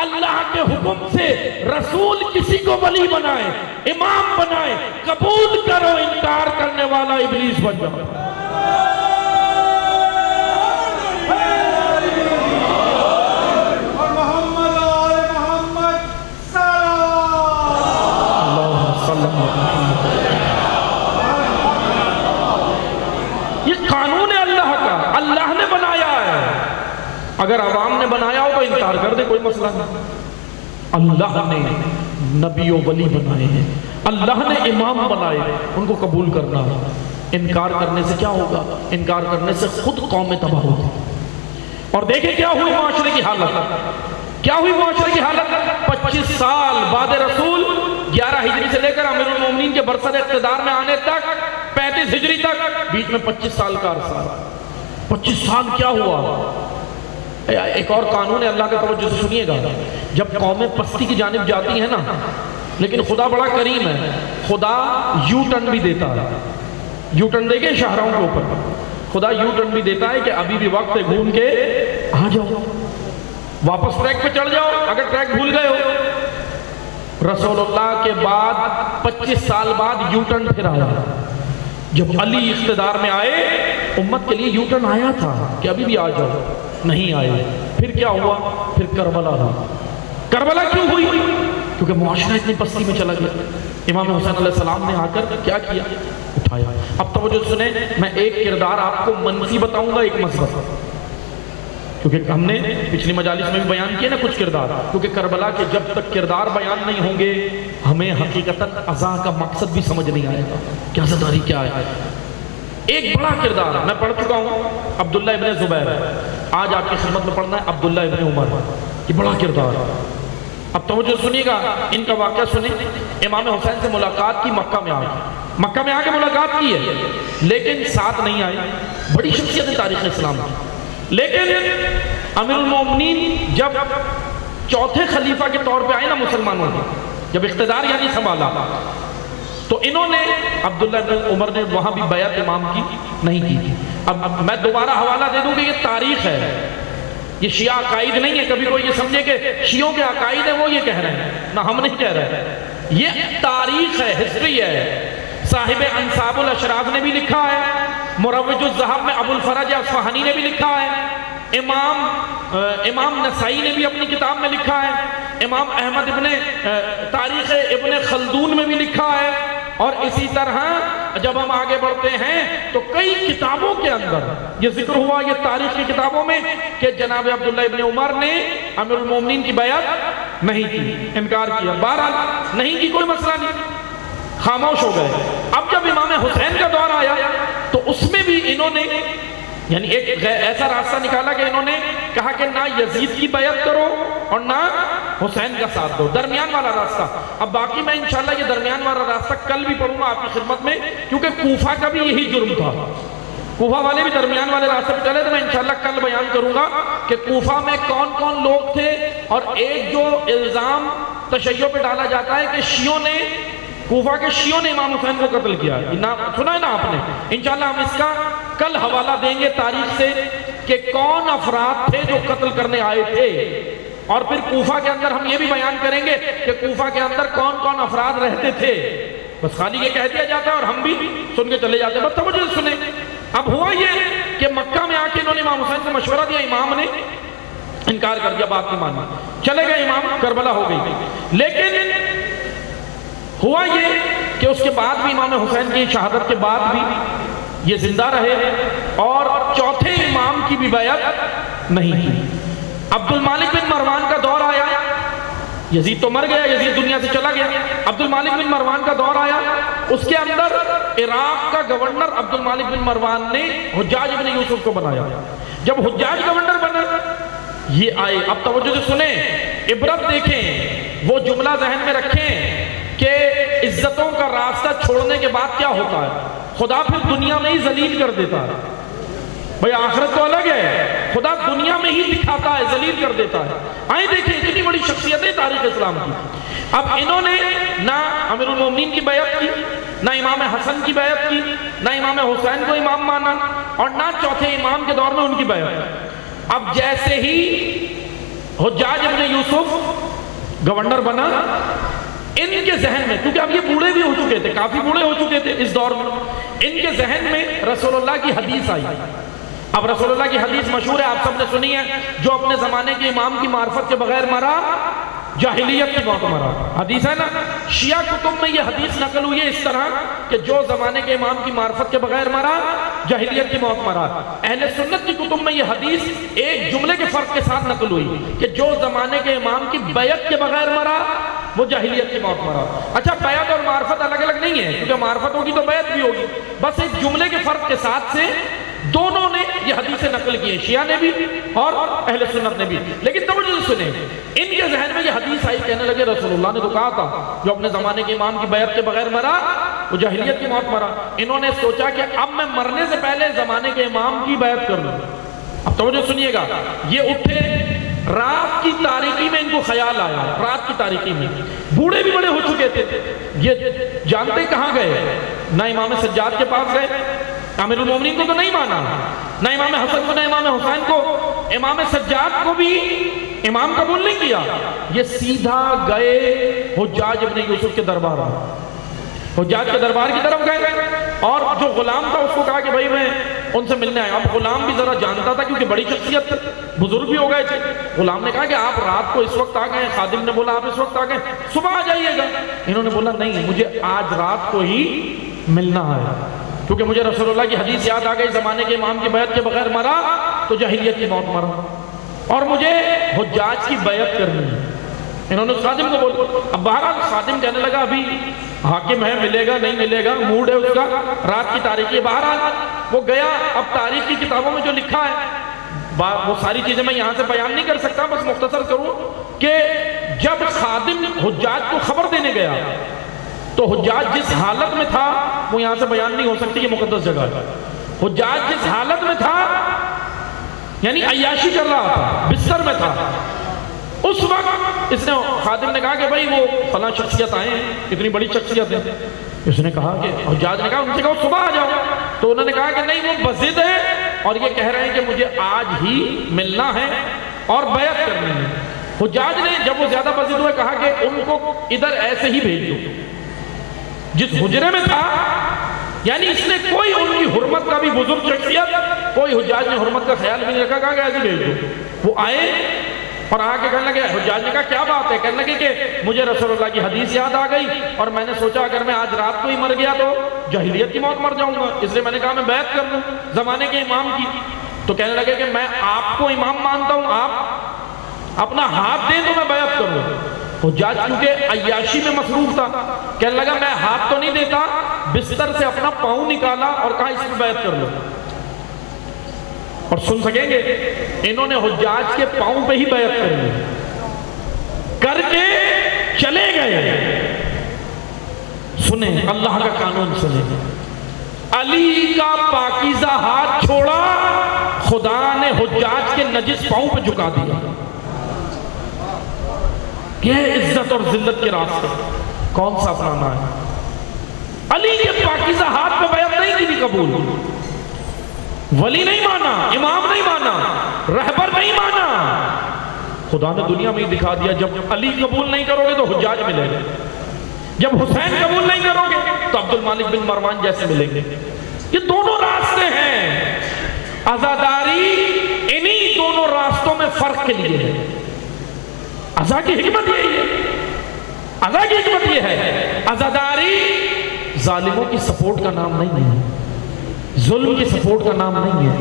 اللہ کے حکم سے رسول کسی کو ولی بنائے، امام بنائے، قبول کرو. انکار کرنے والا ابلیس بن جائے. یہ قانون ہے اللہ کا، اللہ نے بنایا ہے. اگر عوام نے بنایا ہو تو انکار کر دے، کوئی مسئلہ نہیں. اللہ نے نبی و ولی بنائے ہیں، اللہ نے امام بنائے، ان کو قبول کرنا. انکار کرنے سے کیا ہوگا؟ انکار کرنے سے خود قوم تباہ ہوتی. اور دیکھیں کیا ہوئی معاشرے کی حالت. کیا ہوئی معاشرے کی حالت؟ 25 سال بعد رسول، 11 ہجری سے لے کر امیر المومنین کے برسر اقتدار میں آنے تک، 35 ہجری تک، بیچ میں 25 سال کا عرصہ. 25 سال کیا ہوا؟ ایک اور قانون ہے اللہ کا، توجہ سے سنیے گا. جب قومیں پستی کی جانب جاتی ہیں نا، لیکن خدا بڑا کریم ہے، خدا یو ٹرن بھی دیتا ہے. یو ٹرن دیکھیں شاہراہوں کے اوپر، خدا یو ٹرن بھی دیتا ہے کہ ابھی بھی وقت ہے، گھوم کے آ جاؤ، واپس ٹریک پہ چڑھ جاؤ اگر ٹریک بھول گئے ہو. رسول اللہ کے بعد 25 سال بعد یو ٹرن پھر آیا. جب علی اقتدار میں آئے، امت کے لیے یو ٹرن آیا تھا کہ ابھی بھی آ جاؤ، نہیں آئے. پھر کیا ہوا؟ پھر کربلا ہوا. کربلا کیوں ہوئی؟ کیونکہ معاشرہ اتنی پستی میں چلا گیا. امام حسین علیہ السلام نے آ کر کیا کیا؟ اٹھایا. اب توجہ سنیں، میں ایک کردار آپ کو منفی بتاؤں گا، ایک مثبت. کیونکہ ہم نے پچھلی مجالس میں بھی بیان کیا نا کچھ کردار، کیونکہ کربلا کے جب تک کردار بیان نہیں ہوں گے ہمیں حقیقتاً عزا کا مقصد بھی سمجھ نہیں آئے گا کہ عزاداری کیا ہے۔ ایک بڑا کردار میں پڑھ چکا ہوں عبداللہ ابن زبیر، آج آپ کی خدمت میں پڑھنا ہے عبداللہ ابن عمر، یہ بڑا کردار۔ اب توجہ سنیے گا، ان کا واقعہ سنیں۔ امام حسین سے ملاقات کی مکہ میں آ کے ملاقات کی ہے، لیکن ساتھ نہیں آئے، بڑی شخصیت ہے تاریخ اسلام کی۔ لیکن امیر المومنین جب چوتھے خلیفہ کے طور پہ آئے نا مسلمانوں کے، جب اقتدار یعنی سنبھالا، تو انہوں نے عبداللہ بن عمر نے وہاں بھی بیعت امام کی نہیں کی تھی۔ اب میں دوبارہ حوالہ دے دوں کہ یہ تاریخ ہے، یہ شیعہ عقائد نہیں ہے، کبھی کوئی یہ سمجھے کہ شیعوں کے عقائد ہیں وہ یہ کہہ رہے ہیں، نہ ہم نہیں کہہ رہے ہیں، یہ تاریخ ہے، ہسٹری ہے۔ صاحب انصاب الاشراف نے بھی لکھا ہے، مروج الذہب میں ابو الفرج اصفہانی نے بھی لکھا ہے، امام نسائی نے بھی اپنی کتاب میں لکھا ہے، امام احمد ابن تاریخ ابن خلدون میں بھی لکھا ہے، اور اسی طرح جب ہم آگے بڑھتے ہیں تو کئی کتابوں کے اندر یہ ذکر ہوا، یہ تاریخ کی کتابوں میں، کہ جناب عبداللہ ابن عمر نے امیر المومنین کی بیعت نہیں کی، انکار کیا۔ بہرحال نہیں کی، کوئی مسئلہ نہیں، خاموش ہو گئے۔ اب جب امام حسین کا دور آیا تو اس میں بھی انہوں نے یعنی ایک ایسا راستہ نکالا کہ انہوں نے کہا کہ نہ یزید کی بیعت کرو اور نہ حسین کا ساتھ دو، درمیان والا راستہ۔ اب باقی میں انشاءاللہ یہ درمیان والا راستہ کل بھی پڑھوں گا آپ کی خدمت میں، کیونکہ کوفہ کا بھی یہی جرم تھا، کوفہ والے بھی درمیان والے راستے پہ چلے، تو میں انشاءاللہ کل بیان کروں گا کہ کوفہ میں کون کون لوگ تھے۔ اور ایک جو الزام تشیع پہ ڈالا جاتا ہے کہ شیعوں نے، کوفہ کے شیعوں نے امام حسین کو قتل کیا، سنا ہے نا آپ نے؟ انشاءاللہ ہم اس کا کل حوالہ دیں گے تاریخ سے کہ کون افراد تھے جو قتل کرنے آئے تھے، اور پھر کوفہ کے اندر ہم یہ بھی بیان کریں گے کہ کوفہ کے اندر کون کون افراد رہتے تھے۔ بس خالی یہ کہہ دیا جاتا ہے اور ہم بھی سن کے چلے جاتے ہیں، بس توجہ سے سنیں۔ اب ہوا یہ کہ مکہ میں آ کے انہوں نے امام حسین کو مشورہ دیا، امام نے انکار کر دیا، بات نہیں مانی، چلے گئے امام، کربلا ہو گئی۔ لیکن ہوا یہ کہ اس کے بعد بھی امام حسین کی شہادت کے بعد بھی یہ زندہ رہے اور چوتھے امام کی بھی بیعت نہیں کی۔ عبد المالک بن مروان کا دور آیا، یزید تو مر گیا، یزید دنیا سے چلا گیا، عبد المالک بن مروان کا دور آیا، اس کے اندر عراق کا گورنر عبد المالک بن مروان نے حجاج بن یوسف کو بنایا۔ جب حجاج گورنر بنا، یہ آئے، اب توجہ سے سنیں، عبرت دیکھیں، وہ جملہ ذہن میں رکھیں کہ عزتوں کا راستہ چھوڑنے کے بعد کیا ہوتا ہے، خدا پھر دنیا میں ہی ذلیل کر دیتا ہے۔ بھئی آخرت تو الگ ہے، خدا دنیا میں ہی دکھاتا ہے، ذلیل کر دیتا ہے۔ آئیں دیکھیں اتنی بڑی شخصیتیں تاریخ اسلام کی۔ اب انہوں نے نہ امیر المومنین کی بیعت کی، نہ امام حسن کی بیعت کی، نہ امام حسین کو امام مانا، اور نہ چوتھے امام کے دور میں ان کی بیعت۔ اب جیسے ہی حجاج ابن یوسف گورنر بنا، ان کے ذہن میں، کیونکہ اب یہ بوڑھے بھی ہو چکے تھے، کافی بوڑھے ہو چکے تھے اس دور میں، ان کے ذہن میں رسول اللہ کی حدیث آئی۔ اب رسول اللہ کی حدیث مشہور ہے، آپ سب نے سنی ہے، جو اپنے زمانے کے امام کی معرفت کے بغیر مرا جاہلیت کی موت مرا، حدیث ہے نا۔ شیعہ کتب میں یہ حدیث نقل ہوئی ہے اس طرح کہ جو زمانے کے امام کی معرفت کے بغیر مرا جاہلیت کی موت مرا۔ اہل سنت کی کتب میں یہ حدیث ایک جملے کے فرق کے ساتھ نقل ہوئی کہ جو زمانے کے امام کی بیعت کے بغیر مرا وہ جاہلیت کی موت مرا۔ اچھا، بیعت اور معرفت الگ الگ نہیں ہے، کیونکہ معرفت ہوگی تو بیعت بھی ہوگی، بس ایک جملے کے فرق کے ساتھ سے دونوں نے یہ حدیثیں نقل کی ہیں، شیعہ نے بھی اور اہل سنت نے بھی۔ لیکن توجہ سے سنیں، ان کے ذہن میں یہ حدیث آئی، کہنے لگے رسول اللہ نے تو کہا تھا جو اپنے زمانے کے امام کی بیعت کے بغیر مرا وہ جاہلیت کی موت مرا۔ انہوں نے سوچا کہ اب میں مرنے سے پہلے زمانے کے امام کی بیعت کر لوں۔ اب توجہ سنیے گا، یہ اٹھے، رات کی تاریکی میں ان کو خیال آیا، رات کی تاریکی میں، بوڑھے بھی بڑے ہو چکے تھے، یہ جانتے کہاں گئے، نہ امام سجاد کے پاس گئے، امیر المومنین کو تو نہیں مانا، نہ امام حسن کو، نہ امام حسین کو، امام سجاد کو بھی امام قبول نہیں کیا، یہ سیدھا گئے حجاج ابن یوسف کے دربار میں، حجاج کے دربار کی طرف گئے، اور جو غلام تھا اس کو کہا کہ بھائی میں ان سے ملنے آیا۔ اب غلام بھی ذرا جانتا تھا کیونکہ بڑی شخصیت، بزرگ بھی ہو گئے تھے۔ غلام نے کہا کہ آپ رات کو اس وقت آ گئے، خادم نے بولا آپ اس وقت آ گئے، صبح آ جائیے گا۔ انہوں نے بولا نہیں، مجھے آج رات کو ہی ملنا ہے، کیونکہ مجھے رسول اللہ کی حدیث یاد آ گئی، زمانے کے امام کی بیعت کے بغیر مرا تو جاہلیت کی موت مرا۔ اور مجھے حجاج کی بیعت کرنی ہے۔ انہوں نے خادم کو بولا، اب بہرحال خادم کہنے لگا ابھی حاکم ہے، ملے گا نہیں ملے گا، موڈ ہے اس کا، رات کی تاریخی ہے۔ بہرحال وہ گیا، اب تاریخ کی کتابوں میں جو لکھا ہے وہ ساری چیزیں میں یہاں سے بیان نہیں کر سکتا، بس مختصر کروں کہ جب خادم حجاج کو خبر دینے گیا تو حجاج جس حالت میں تھا وہ یہاں سے بیان نہیں ہو سکتی، یہ مقدس جگہ ہے۔ حجاج جس حالت میں تھا یعنی عیاشی کر رہا تھا، بستر میں تھا، اس وقت اس نے خادم نے کہا کہ بھائی وہ فلاں شخصیت آئے ہیں، اتنی بڑی شخصیت ہے۔ اس نے کہا کہ حجاج نے کہا ان سے کہو صبح آ جاؤ، تو انہوں نے کہا کہ نہیں وہ بضد ہے اور یہ کہہ رہے ہیں کہ مجھے آج ہی ملنا ہے اور بیعت کرنی ہے۔ حجاج نے جب وہ زیادہ بضد ہوئے کہا کہ ان کو ادھر ایسے ہی بھیج دو، جس حجرے میں تھا، یعنی اس نے کوئی ان کی حرمت کا بھی بزرگ شخصیت، کوئی حجاج نے حرمت کا خیال بھی نہیں رکھا، کہا کہ ایسے بھیج دو۔ وہ آئے اور آ کے کہنے لگے، حجاج نے کہا کیا بات ہے؟ کہنے لگے کہ مجھے رسول اللہ کی حدیث یاد آ گئی اور میں نے سوچا اگر میں آج رات کو ہی مر گیا تو جاہلیت کی موت مر جاؤں گا، اس لیے میں نے کہا میں بیعت کر لوں زمانے کے امام کی۔ تو کہنے لگے کہ میں آپ کو امام مانتا ہوں، آپ اپنا ہاتھ دیں تو میں بیعت کر لوں۔ حجاج کیونکہ عیاشی میں مصروف تھا، کہنے لگا میں ہاتھ تو نہیں دیتا، بستر سے اپنا پاؤں نکالا اور کہا اس میں بیعت کر لو۔ اور سن سکیں گے انہوں نے حجاج کے پاؤں پہ ہی بیعت کر لی، کر کے چلے گئے۔ سنیں اللہ کا قانون سنیں، علی کا پاکیزہ ہاتھ چھوڑا، خدا نے حجاج کے نجس پاؤں پہ جھکا دیا۔ یہ عزت اور ذلت کے راستے کون سا اپنانا ہے؟ علی کے پاکیزہ ہاتھ پہ بیعت نہیں کی بھی قبول، ولی نہیں مانا، امام نہیں مانا، رہبر نہیں مانا۔ خدا نے دنیا میں ہی دکھا دیا جب علی قبول نہیں کرو گے تو حجاج ملے گا، جب حسین قبول نہیں کرو گے تو عبد المالک بن مروان جیسے ملیں گے۔ یہ دونوں راستے ہیں، عزاداری انہی دونوں راستوں میں فرق کے لیے ہے۔ عزا کی حکمت یہی ہے، عزا کی حکمت یہ ہے، عزاداری ظالموں کی سپورٹ کا نام نہیں ہے، ظلم کی سپورٹ کا نام نہیں ہے،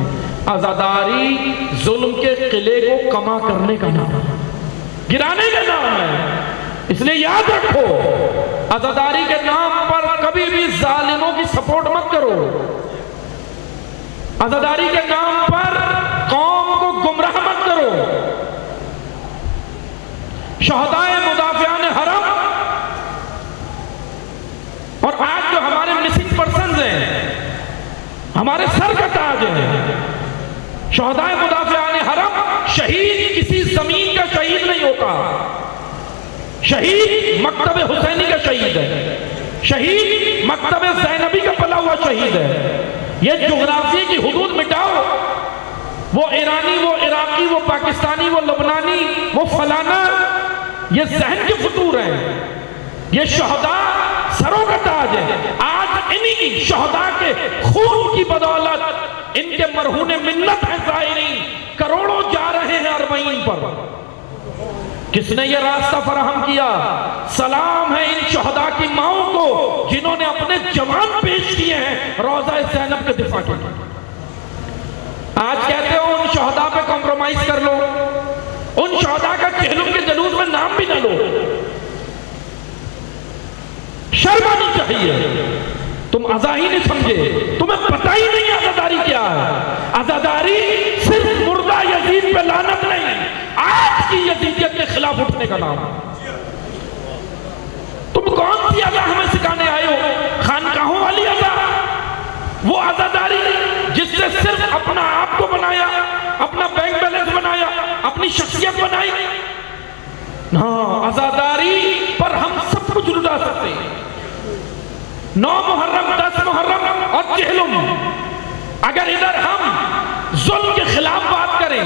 عزاداری ظلم کے قلعے کو کما کرنے کا نام ہے، گرانے کا نام ہے۔ اس لیے یاد رکھو عزاداری کے نام پر کبھی بھی ظالموں کی سپورٹ مت کرو، عزاداری کے نام پر قوم کو گمراہ مت کرو۔ شہدائے مدافعان حرم اور آج جو ہمارے مسنگ پرسنز ہیں، ہمارے سر کا تاج ہے، شہدائے مدافعان حرم، شہید کسی زمین کا شہید نہیں ہوتا، شہید مکتب حسینی کا شہید ہے، شہید مکتب زینبی کا پلا ہوا شہید ہے۔ یہ جغرافیے کی حدود مٹاؤ، وہ ایرانی، وہ عراقی، وہ پاکستانی، وہ لبنانی، وہ فلانا، یہ ذہن کے فطور ہیں۔ یہ شہداء سروں کا تاج ہے۔ آج انہی شہداء کے خون کی بدولت ان کے مرہون منت ہیں زائرین، کروڑوں جا رہے ہیں اربعین پر۔ کس نے یہ راستہ فراہم کیا؟ سلام ہے ان شہداء کی ماؤں کو جنہوں نے اپنے جوان پیش کیے ہیں روضہ زینب کے دفاع کے لیے۔ آج کہتے ہو ان شہداء پہ کمپرومائز کر لو، ان شہداء کا چہلم کے جلوس میں نام بھی نہ لو، شرم آنی چاہیے۔ تم عزا ہی نہیں سمجھے، تمہیں پتہ ہی نہیں عزاداری کیا ہے۔ عزاداری صرف مردہ یزید پہ لعنت نہیں، آج کی یزیدیت کے خلاف اٹھنے کا نام۔ تم کون سی عزا ہمیں سکھانے آئے ہو؟ خانقاہوں والی عزا، وہ عزاداری جس سے صرف اپنا آپ کو بنایا، اپنا بینک بیلنس بنایا، اپنی شخصیت بنائی۔ ہاں، عزاداری پر ہم سب کچھ لٹا سکتے ہیں۔ 9 محرم، 10 محرم اور چہلم، اگر ادھر ہم ظلم کے خلاف بات کریں،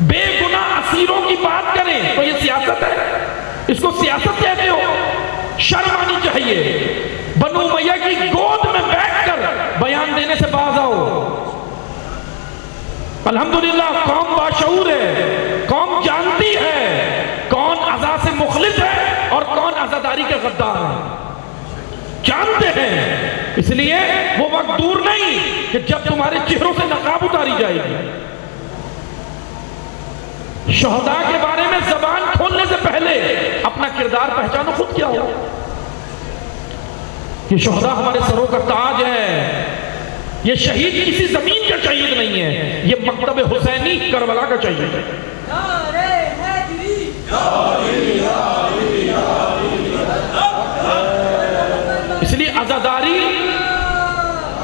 بے گناہ اسیروں کی بات کریں تو یہ سیاست ہے، اس کو سیاست کہتے ہو؟ شرم آنی چاہیے۔ بنو امیہ کی گود میں بیٹھ کر بیان دینے سے باز آؤ۔ الحمدللہ قوم باشعور ہے، قوم جانتی ہے کون عزا سے مخلص ہے اور کون عزاداری کے غدار ہے، جانتے ہیں۔ اس لیے وہ وقت دور نہیں کہ جب تمہارے چہروں سے نقاب اتاری جائے گی۔ شہداء کے بارے میں زبان کھولنے سے پہلے اپنا کردار پہچانو خود کیا ہو. یہ شہداء ہمارے سروں کا تاج ہے. یہ شہید کسی زمین کا شہید نہیں ہے, یہ مکتب حسینی کربلا کا شہید ہے. اس لیے عزاداری,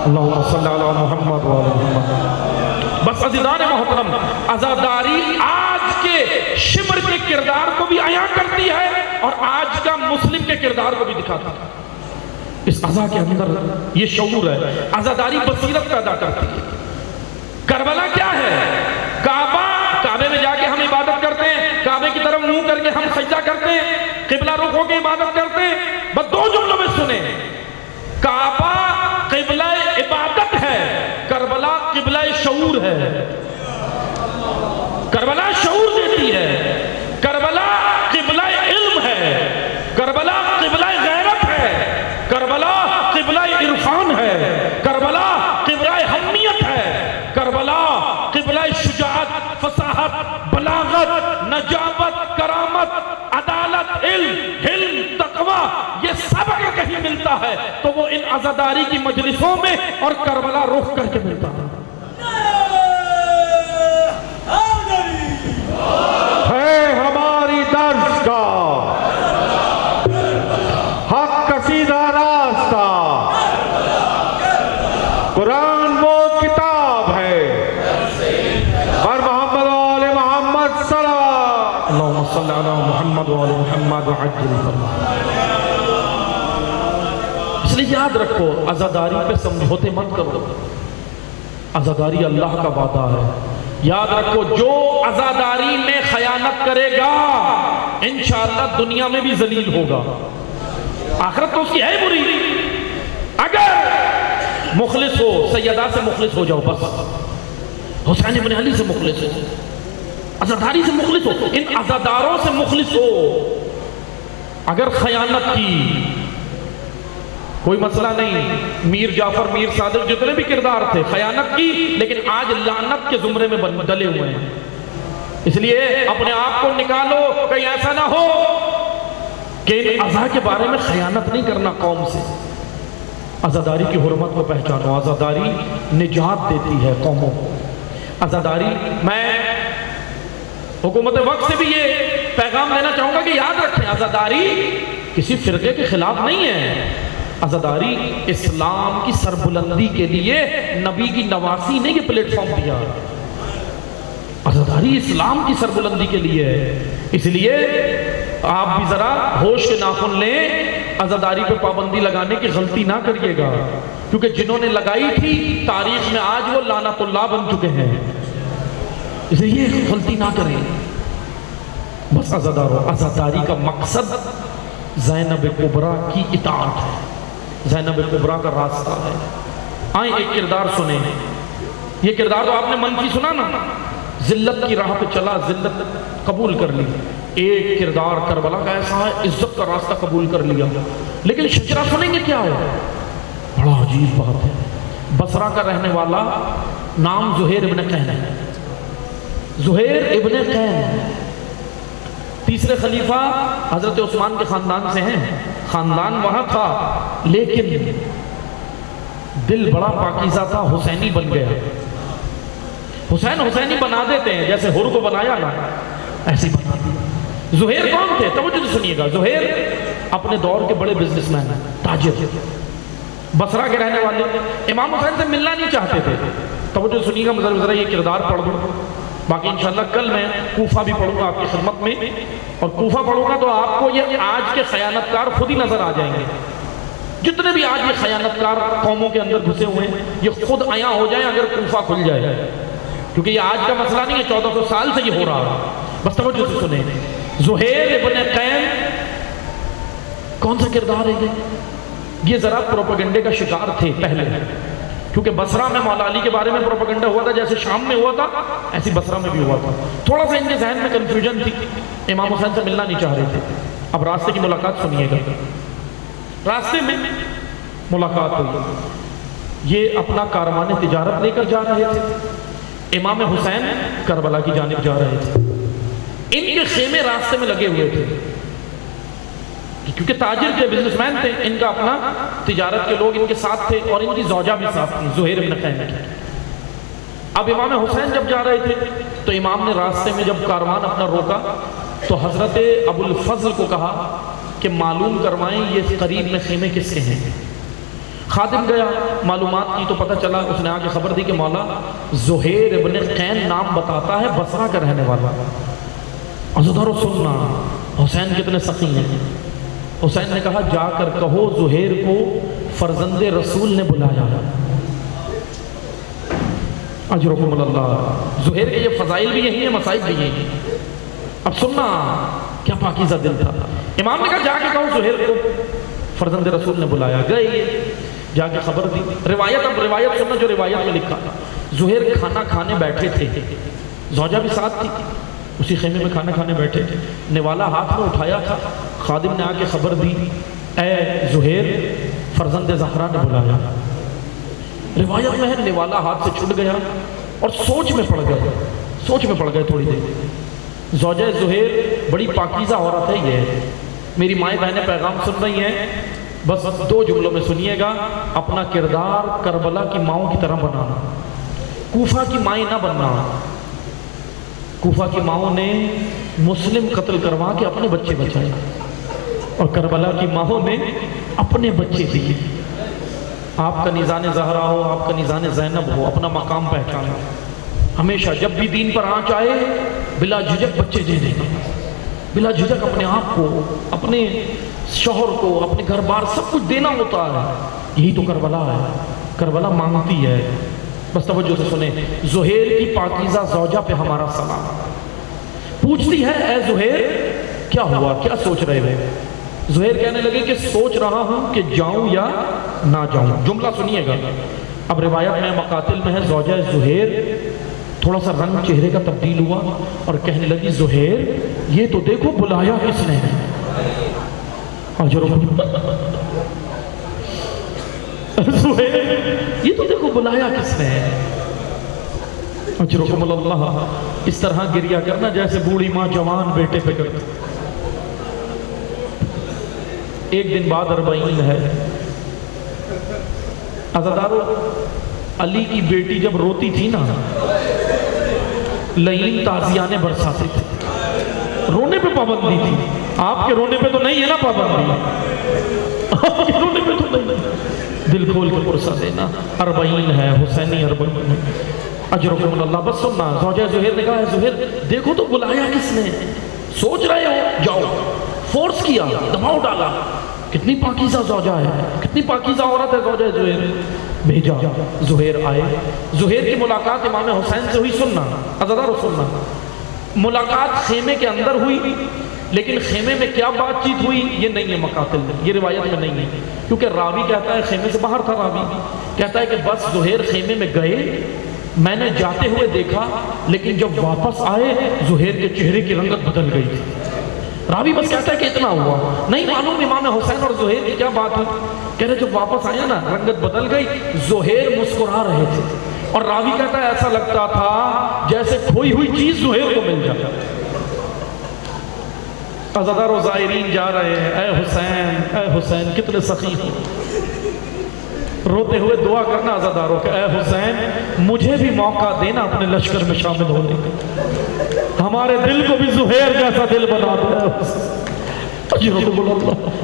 اللہم صلی علی محمد و علی محمد. بس عزیزان محترم, عزاداری آج کے شمر کے کردار کو بھی عیاں کرتی ہے اور آج کا مسلم کے کردار کو بھی دکھاتا ہے. اس عزا کے اندر یہ شعور ہے. عزاداری بصیرت پیدا کرتی ہے. کربلا کیا ہے؟ کعبے میں جا کے ہم عبادت کرتے ہیں, کعبے کی طرف منہ کر کے ہم سجدہ کرتے ہیں, قبلہ رخ ہو کے عبادت کرتے ہیں. بس دو جملوں میں سنیں, کعبہ قبلہ عبادت ہے, کربلا قبلہ شعور ہے. کربلا شعور دیتی ہے, کربلا قبلہ علم ہے, کربلا قبلہ غیرت ہے, کربلا قبلہ عرفان ہے, کربلا قبلہ حمیت ہے, کربلا قبلہ شجاعت, فصاحت, بلاغت, نجابت, کرامت, عدالت, علم, تقوی, یہ سب اگر کہیں ملتا ہے تو وہ ان عزاداری کی مجلسوں میں اور کربلا رخ کر کے ملتا ہے. ہے ہماری درس کا حق کا سیدھا راستہ, قرآن وہ کتاب ہے, اور محمد و آل محمد صلی اللہم صلی علی محمد و آل محمد وعجل فرما. اس لیے یاد رکھو, عزاداری پہ سمجھوتے مت کرو. عزاداری اللہ کا وعدہ ہے. یاد رکھو, جو عزاداری میں خیانت کرے گا انشاءاللہ دنیا میں بھی ذلیل ہوگا, آخرت تو اس کی ہے بری. اگر مخلص ہو, سیدہ سے مخلص ہو جاؤ, بس حسین ابن علی سے مخلص ہو, عزاداری سے مخلص ہو, ان عزاداروں سے مخلص ہو. اگر خیانت کی کوئی مسئلہ نہیں, میر جعفر, میر صادق, جتنے بھی کردار تھے, خیانت کی لیکن آج لعنت کے زمرے میں ڈلے ہوئے ہیں. اس لیے اپنے آپ کو نکالو, کہیں ایسا نہ ہو کہ ان عزا کے بارے میں خیانت نہیں کرنا قوم سے. عزاداری کی حرمت کو پہچانو. عزاداری نجات دیتی ہے قوموں کو. عزاداری, میں حکومت وقت سے بھی یہ پیغام دینا چاہوں گا کہ یاد رکھیں, عزاداری کسی فرقے کے خلاف نہیں ہے. عزاداری اسلام کی سربلندی کے لیے نبی کی نواسی نے یہ پلیٹ فارم دیا. عزاداری اسلام کی سربلندی کے لیے ہے. اس لیے آپ بھی ذرا ہوش کے ناخن لیں, عزاداری پہ پابندی لگانے کی غلطی نہ کریے گا, کیونکہ جنہوں نے لگائی تھی تاریخ میں آج وہ لعنت اللہ بن چکے ہیں. اس لیے یہ غلطی نہ کریں. بس عزاداری کا مقصد زینب کبریٰ کی اطاعت ہے, زینب کبریٰ کا راستہ ہے. آئیں ایک کردار سنیں. یہ کردار تو آپ نے منفی سنا نا, ذلت کی راہ پہ چلا, ذلت قبول کر لی. ایک کردار کربلا کا ایسا ہے, عزت کا راستہ قبول کر لیا. لیکن شجرہ سنیں گے کیا ہے, بڑا عجیب بات ہے. بصرہ کا رہنے والا, نام زہیر ابن قین ہے. زہیر ابن قین تیسرے خلیفہ حضرت عثمان کے خاندان سے ہیں. خاندان وہاں تھا لیکن دل بڑا پاکیزہ تھا, حسینی بن گیا. حسینی بنا دیتے ہیں, جیسے حر کو بنایا نا ایسی بنا دیا. زہیر کون تھے, توجہ سے سنیے گا. زہیر اپنے دور کے بڑے بزنس مین ہیں, تاجر, بصرہ کے رہنے والے. امام حسین سے ملنا نہیں چاہتے تھے. توجہ سے سنیے گا, ذرا یہ کردار پڑھ دوں. باقی انشاءاللہ کل میں کوفہ بھی پڑھوں گا آپ کی خدمت میں, اور کوفہ پڑھوں گا تو آپ کو یہ آج کے خیانتکار خود ہی نظر آ جائیں گے. جتنے بھی آج یہ خیانتکار قوموں کے اندر گھسے ہوئے ہیں یہ خود عیاں ہو جائیں اگر کوفہ کھل جائے, کیونکہ یہ آج کا مسئلہ نہیں ہے, 1400 سال سے یہ ہو رہا ہے. بس توجہ سے سنیں. زہیر ابن قین کون سا کردار ہے یہ ذرا پروپیگنڈے کا شکار تھے پہلے, کیونکہ بصرہ میں مولا علی کے بارے میں پروپیگنڈا ہوا تھا, جیسے شام میں ہوا تھا ایسی بصرہ میں بھی ہوا تھا. تھوڑا سا ان کے ذہن میں کنفیوژن تھی, امام حسین سے ملنا نہیں چاہ رہے تھے. اب راستے کی ملاقات سنیے گا. راستے میں ملاقات ہوئی, یہ اپنا کاروان تجارت لے کر جا رہے تھے. امام حسین کربلا کی جانب جا رہے تھے. ان کے خیمے راستے میں لگے ہوئے تھے، کیونکہ تاجر تھے، بزنس مین تھے، ان کا اپنا تجارت کے لوگ ان کے ساتھ تھے، اور ان کی زوجہ بھی ساتھ تھی، زہیر بن قین کی۔ اب امام حسین جب جا رہے تھے تو امام نے راستے میں جب کاروان اپنا روکا تو حضرت ابو الفضل کو کہا کہ معلوم کروائیں یہ قریب میں خیمے کس کے ہیں۔ خادم گیا، معلومات کی تو پتہ چلا، اس نے آ کے خبر دی کہ مولا زہیر ابن قین نام بتاتا ہے، بصرہ کا رہنے والا۔ عزیزو سننا، حسین کتنے سخی ہیں۔ حسین نے کہا جا کر کہو زہیر کو فرزند رسول نے بلایا۔ اجرکم اللہ، زہیر کے یہ فضائل بھی یہی ہیں، مسائل بھی یہی ہیں۔ اب سننا کیا پاکیزہ دل تھا۔ امام نے کہا جا کے کہو زہیر کو فرزند رسول نے بلایا۔ گئے جا کے خبر دی۔ اب روایت سننا جو روایت میں لکھا، زہیر کھانا کھانے بیٹھے تھے، زوجہ بھی ساتھ تھی، اسی خیمے میں کھانا کھانے بیٹھے تھے، نوالا ہاتھ میں اٹھایا تھا۔ خادم نے آ کے خبر دی اے زہیر فرزند زہرا نے بلایا۔ روایت میں ہے نوالا ہاتھ سے چھٹ گیا اور سوچ میں پڑ گئے تھوڑی دیر۔ زوجہ زہیر بڑی پاکیزہ عورت ہے، یہ میری مائیں بہنیں پیغام سن رہی ہیں، بس 2 جملوں میں سنیے گا، اپنا کردار کربلا کی ماؤں کی طرح بنانا، کوفہ کی مائیں نہ بننا۔ کوفہ کی ماؤں نے مسلم قتل کروا کے اپنے بچے بچائے، اور کربلا کی ماؤں نے اپنے بچے دیے۔ آپ کا نیزان زہرا ہو، آپ کا نیزان زینب ہو، اپنا مقام پہچانا، ہمیشہ جب بھی دین پر آنچ آئے بلا جھجک بچے دے دینا، بلا جھجک اپنے آپ کو، اپنے شوہر کو، اپنے گھر بار سب کچھ دینا ہوتا ہے۔ یہی تو کربلا ہے، کربلا مانگتی ہے۔ بس توجہ سے سنیں، زہیر کی پاکیزہ زوجہ پہ ہمارا سلام۔ پوچھتی ہے اے زہیر کیا ہوا، کیا سوچ رہے ہو؟ زہیر کہنے لگے کہ سوچ رہا ہوں کہ جاؤں یا نہ جاؤں۔ جملہ سنیے گا، اب روایت میں مقاتل میں ہے زوجہ زہیر تھوڑا سا رنگ چہرے کا تبدیل ہوا اور کہنے لگی زہیر یہ تو دیکھو بلایا کس نے ہے۔ زہیر یہ تو دیکھو بلایا کس نے ہے۔ اجرکم اللہ، اس طرح گریہ کرنا جیسے بوڑھی ماں جوان بیٹے پہ کرتی۔ ایک دن بعد 40 ہے۔ عزادارو، علی کی بیٹی جب روتی تھی نا، لعین تازیانے برساتے تھے، رونے پہ پابندی تھی۔ آپ کے رونے پہ تو نہیں ہے نا پابندی، آپ کے رونے پہ تو نہیں، دل کھول کے پرسا دینا۔ 40 ہے، حسینی 40 ہے۔ اجرکم اللہ، بس سننا، زوجہ زہیر نے کہا ہے زہیر دیکھو تو بلایا کس نے، سوچ رہے ہو جاؤ، فورس کیا، دباؤ ڈالا۔ کتنی پاکیزہ زوجہ ہے، کتنی پاکیزہ عورت ہے زوجہ زہیر۔ بھیجا، زہیر آئے، زہیر کی ملاقات امام حسین سے ہوئی۔ سننا عزادارو، سننا، ملاقات خیمے کے اندر ہوئی، لیکن خیمے میں کیا بات چیت ہوئی یہ نہیں ہے مقاتل میں، یہ روایت میں نہیں ہے، کیونکہ راوی کہتا ہے خیمے سے باہر تھا۔ راوی کہتا ہے کہ بس زہیر خیمے میں گئے، میں نے جاتے ہوئے دیکھا، لیکن جب واپس آئے زہیر کے چہرے کی رنگت بدل گئی تھی۔ راوی بس کہتا ہے کہ اتنا ہوا، نہیں معلوم امام حسین اور زہیر کی کیا بات ہے۔ کہہ رہے جب واپس آیا نا رنگت بدل گئی، زہیر مسکرا رہے تھے، اور راوی کہتا ہے ایسا لگتا تھا جیسے کھوئی ہوئی چیز زہیر کو مل جاتا۔ عزادارو، زائرین جا رہے ہیں، اے حسین کتنے سخی ہو، روتے ہوئے دعا کرنا عزادارو کہ اے حسین مجھے بھی موقع دینا اپنے لشکر میں شامل ہونے کا، ہمارے دل کو بھی زہیر جیسا دل بنا دے۔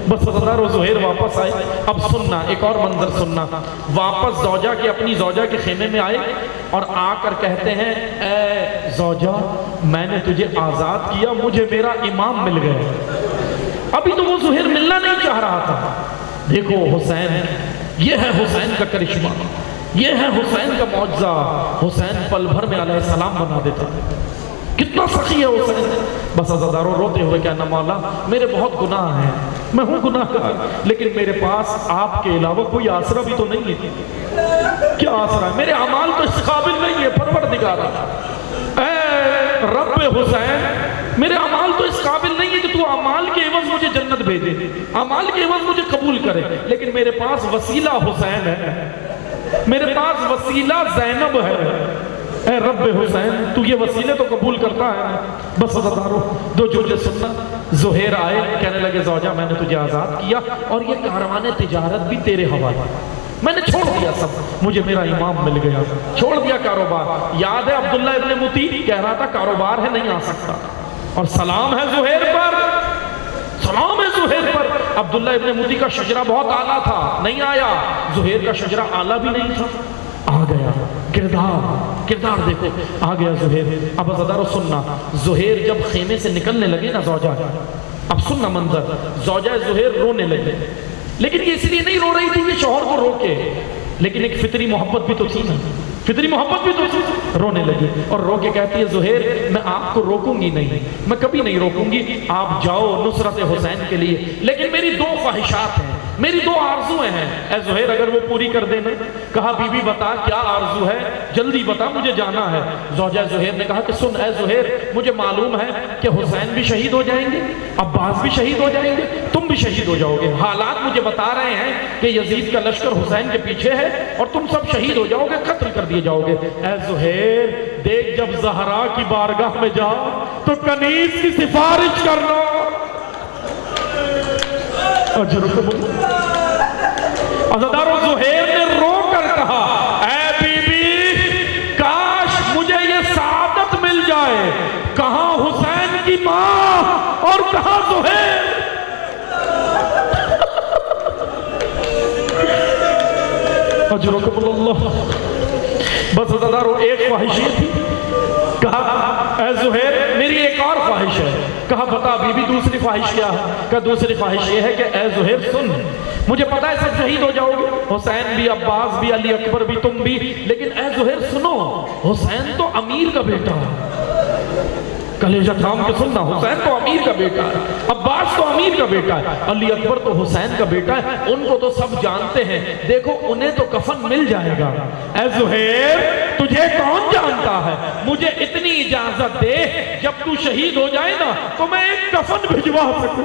بس عزادارو، زہیر واپس آئے۔ اب سننا ایک اور منظر سننا، واپس زوجہ کے اپنی زوجہ کے خیمے میں آئے اور آ کر کہتے ہیں اے زوجہ میں نے تجھے آزاد کیا، مجھے میرا امام مل گیا۔ ابھی تو وہ زہیر ملنا نہیں چاہ رہا تھا۔ دیکھو حسین، یہ ہے حسین کا کرشمہ، یہ ہے حسین کا معجزہ۔ حسین پل بھر میں علیہ السلام بنا دیتا، کتنا سخی ہے حسین۔ بس عزادارو، روتے ہوئے کہنا مولا میرے بہت گناہ ہیں، میں ہوں گناہ گار، لیکن میرے پاس آپ کے علاوہ کوئی آسرا بھی تو نہیں ہے۔ کیا آسرا ہے؟ میرے اعمال تو اس قابل نہیں ہے پروردگارا، اے رب حسین میرے اعمال تو اس قابل نہیں ہے کہ تو اعمال کے عوض مجھے جنت بھیجے، اعمال کے عوض مجھے قبول کرے، لیکن میرے پاس وسیلہ حسین ہے، میرے پاس وسیلہ زینب ہے۔ اے رب حسین تو یہ وسیلے تو قبول کرتا ہے، بس عزادارو دو جملے سننا۔ زہیر آئے، کہنے لگے زوجہ میں نے تجھے آزاد کیا اور یہ کاروان تجارت بھی تیرے حوالے، میں نے چھوڑ دیا سب، مجھے میرا امام مل گیا، چھوڑ دیا کاروبار۔ یاد ہے عبداللہ ابن متی کہہ رہا تھا کاروبار ہے نہیں آ سکتا، اور سلام ہے زہیر پر، سلام ہے زہیر پر۔ عبداللہ ابن متی کا شجرہ بہت اعلیٰ تھا، نہیں آیا، زہیر کا شجرہ اعلیٰ بھی نہیں تھا، آ گیا۔ کردار دیکھو، آ گیا زہیر۔ اب عزادارو سننا، زہیر جب خیمے سے نکلنے لگے نا زوجہ، اب سننا منظر، زوجہ زہیر رونے لگے، لیکن یہ اس لیے نہیں رو رہی تھی کہ شوہر کو روکے، لیکن ایک فطری محبت بھی تو تھی نا، فطری محبت بھی تو تھی، رونے لگی اور رو کے کہتی ہے زہیر میں آپ کو روکوں گی نہیں، میں کبھی نہیں روکوں گی، آپ جاؤ نصرت حسین کے لیے، لیکن میری دو خواہشات ہیں، میری دو آرزویں ہیں۔ اے زہیر اگر وہ پوری کر دینا۔ کہا بی بی بتا کیا آرزو ہے، جلدی بتا مجھے جانا ہے۔ زوجہ زہیر نے کہا کہ سن اے زہیر، مجھے معلوم ہے کہ حسین بھی شہید ہو جائیں گے، عباس بھی شہید ہو جائیں گے، تم بھی شہید ہو جاؤ گے، حالات مجھے بتا رہے ہیں کہ یزید کا لشکر حسین کے پیچھے ہے اور تم سب شہید ہو جاؤ گے، قتل کر دیے جاؤ گے۔ اے زہیر دیکھ جب زہرا کی بارگاہ میں جا تو کنیز کی سفارش کرنا۔ عزادارو زہیر نے رو کر کہا اے بی بی کاش مجھے یہ سعادت مل جائے، کہاں حسین کی ماں اور کہاں زہیر۔ اجرکم اللہ۔ بس عزادارو ایک خواہش یہ تھی، کہا اے زہیر میری ایک اور خواہش ہے۔ کہا بتا بی بی دوسری خواہش کیا ہے؟ کہا دوسری خواہش یہ ہے کہ اے زہیر سن، مجھے پتا ہے سب شہید ہو جاؤ گے، حسین بھی، عباس بھی، علی اکبر بھی، تم بھی، لیکن اے زہیر سنو، حسین تو امیر کا بیٹا ہے، کلیجہ تھام کے سننا، حسین تو امیر کا بیٹا ہے، عباس تو امیر کا بیٹا ہے، علی اکبر تو حسین کا بیٹا ہے، ان کو تو سب جانتے ہیں، دیکھو انہیں تو کفن مل جائے گا۔ اے زہیر تجھے کون جانتا ہے، مجھے اتنی اجازت دے جب تو شہید ہو جائے نا تو میں ایک کفن بھجوا سکوں،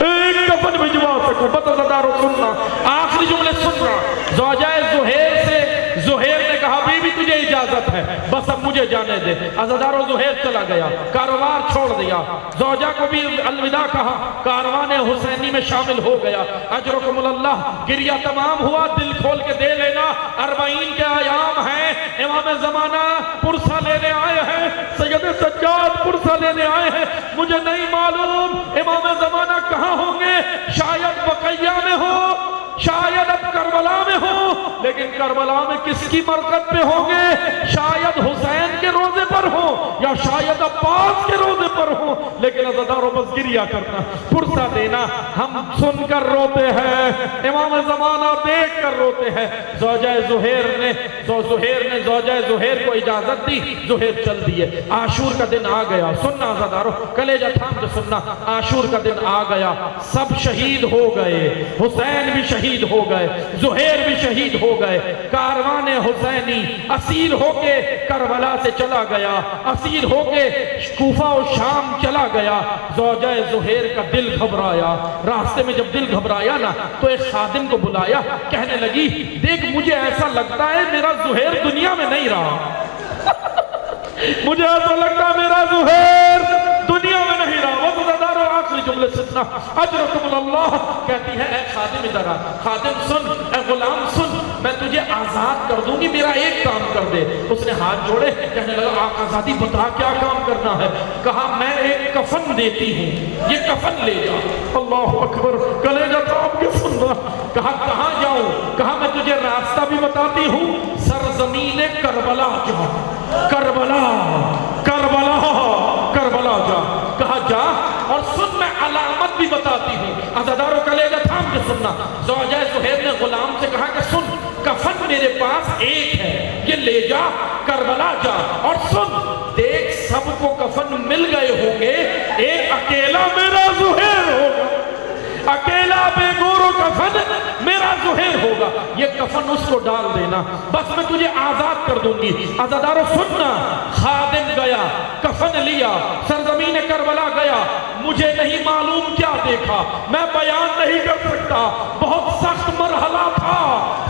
ایک کفن بھجوا سکوں۔ بتعدارو سننا، آخری جملے سننا، زوجہ زہیر سے زہیر نے کہا بی بی تجھے اجازت ہے، بس اب مجھے جانے دے۔ عزادارو زہیر چلا گیا، کاروبار چھوڑ دیا، زوجہ کو بھی الوداع کہا، کاروان حسینی میں شامل ہو گیا۔ اجرکم اللہ، گریہ تمام ہوا، دل کھول کے دے لینا، 40 کے ایام ہیں، امام زمانہ پرسہ لینے آئے ہیں، سید سجاد پرسہ لینے آئے ہیں، مجھے نہیں معلوم امام زمانہ کہاں ہوں گے، شاید بقیہ میں ہو، شاید اب کربلا میں ہو، لیکن کربلا میں کس کی مرقد پہ ہوں گے، شاید حسین کے روزے پر ہوں یا شاید عباس کے روزے پر ہوں، لیکن عزادارو بس گریہ کرنا، پرسہ دینا، ہم سن کر روتے ہیں، امام زمانہ دیکھ کر روتے ہیں۔ زوجہ زہیر نے زوجہ زہیر کو اجازت دی، زہیر چل دیے۔ عاشور کا دن آ گیا، سننا عزادارو کلیجہ تھام کے سننا، عاشور کا دن آ گیا، سب شہید ہو گئے، حسین بھی شہید ہو گئے، زہیر بھی شہید ہو گئے، کاروان حسینی اسیر ہو کے کربلا سے چلا گیا، اسیر ہو کے کوفہ و شام چلا گیا۔ زوجہ زہیر کا دل گھبرایا، راستے میں جب دل گھبرایا نا تو ایک خادم کو بلایا، کہنے لگی دیکھ مجھے ایسا لگتا ہے میرا زہیر دنیا میں نہیں رہا، مجھے ایسا لگتا ہے میرا زہیر دنیا میں نہیں رہا۔ وفادارو آخری جملے سننا، اجرکم اللہ، کہتی ہے اے خادم ادھر آ، خادم سن، اے غلام سن، میں تجھے آزاد کر دوں گی، میرا ایک کام کر دے۔ اس نے ہاتھ جوڑے، کہنے لگا آقا آزادی بتا کیا کام کرنا ہے؟ کہا میں ایک کفن دیتی ہوں، یہ کفن لے جا۔ اللہ اکبر، کلیجہ تھام کے سننا۔ کہا کہاں جاؤں؟ کہا میں تجھے راستہ بھی بتاتی ہوں، سرزمین کربلا جا، کربلا کربلا کربلا جا۔ کہا جا اور سن میں علامت بھی بتاتی ہوں۔ عزادارو کلیجہ تھام کے سننا، زوجہ زہیر نے غلام سے کہا کہ سن کفن میرے پاس ایک ہے، یہ لے جا، کربلا جا، اور سن دیکھ سب کو کفن مل گئے ہوں گے، ایک اکیلا میرا زہیر ہوگا، اکیلا بے گور و کفن میرا زہیر ہوگا، یہ کفن اس کو ڈال دینا، بس میں تجھے آزاد کر دوں گی۔ عزادارو سننا، خادم گیا، کفن لیا، سرزمین کربلا گیا، مجھے نہیں معلوم کیا دیکھا، میں بیان نہیں کر سکتا، بہت سخت مرحلہ تھا،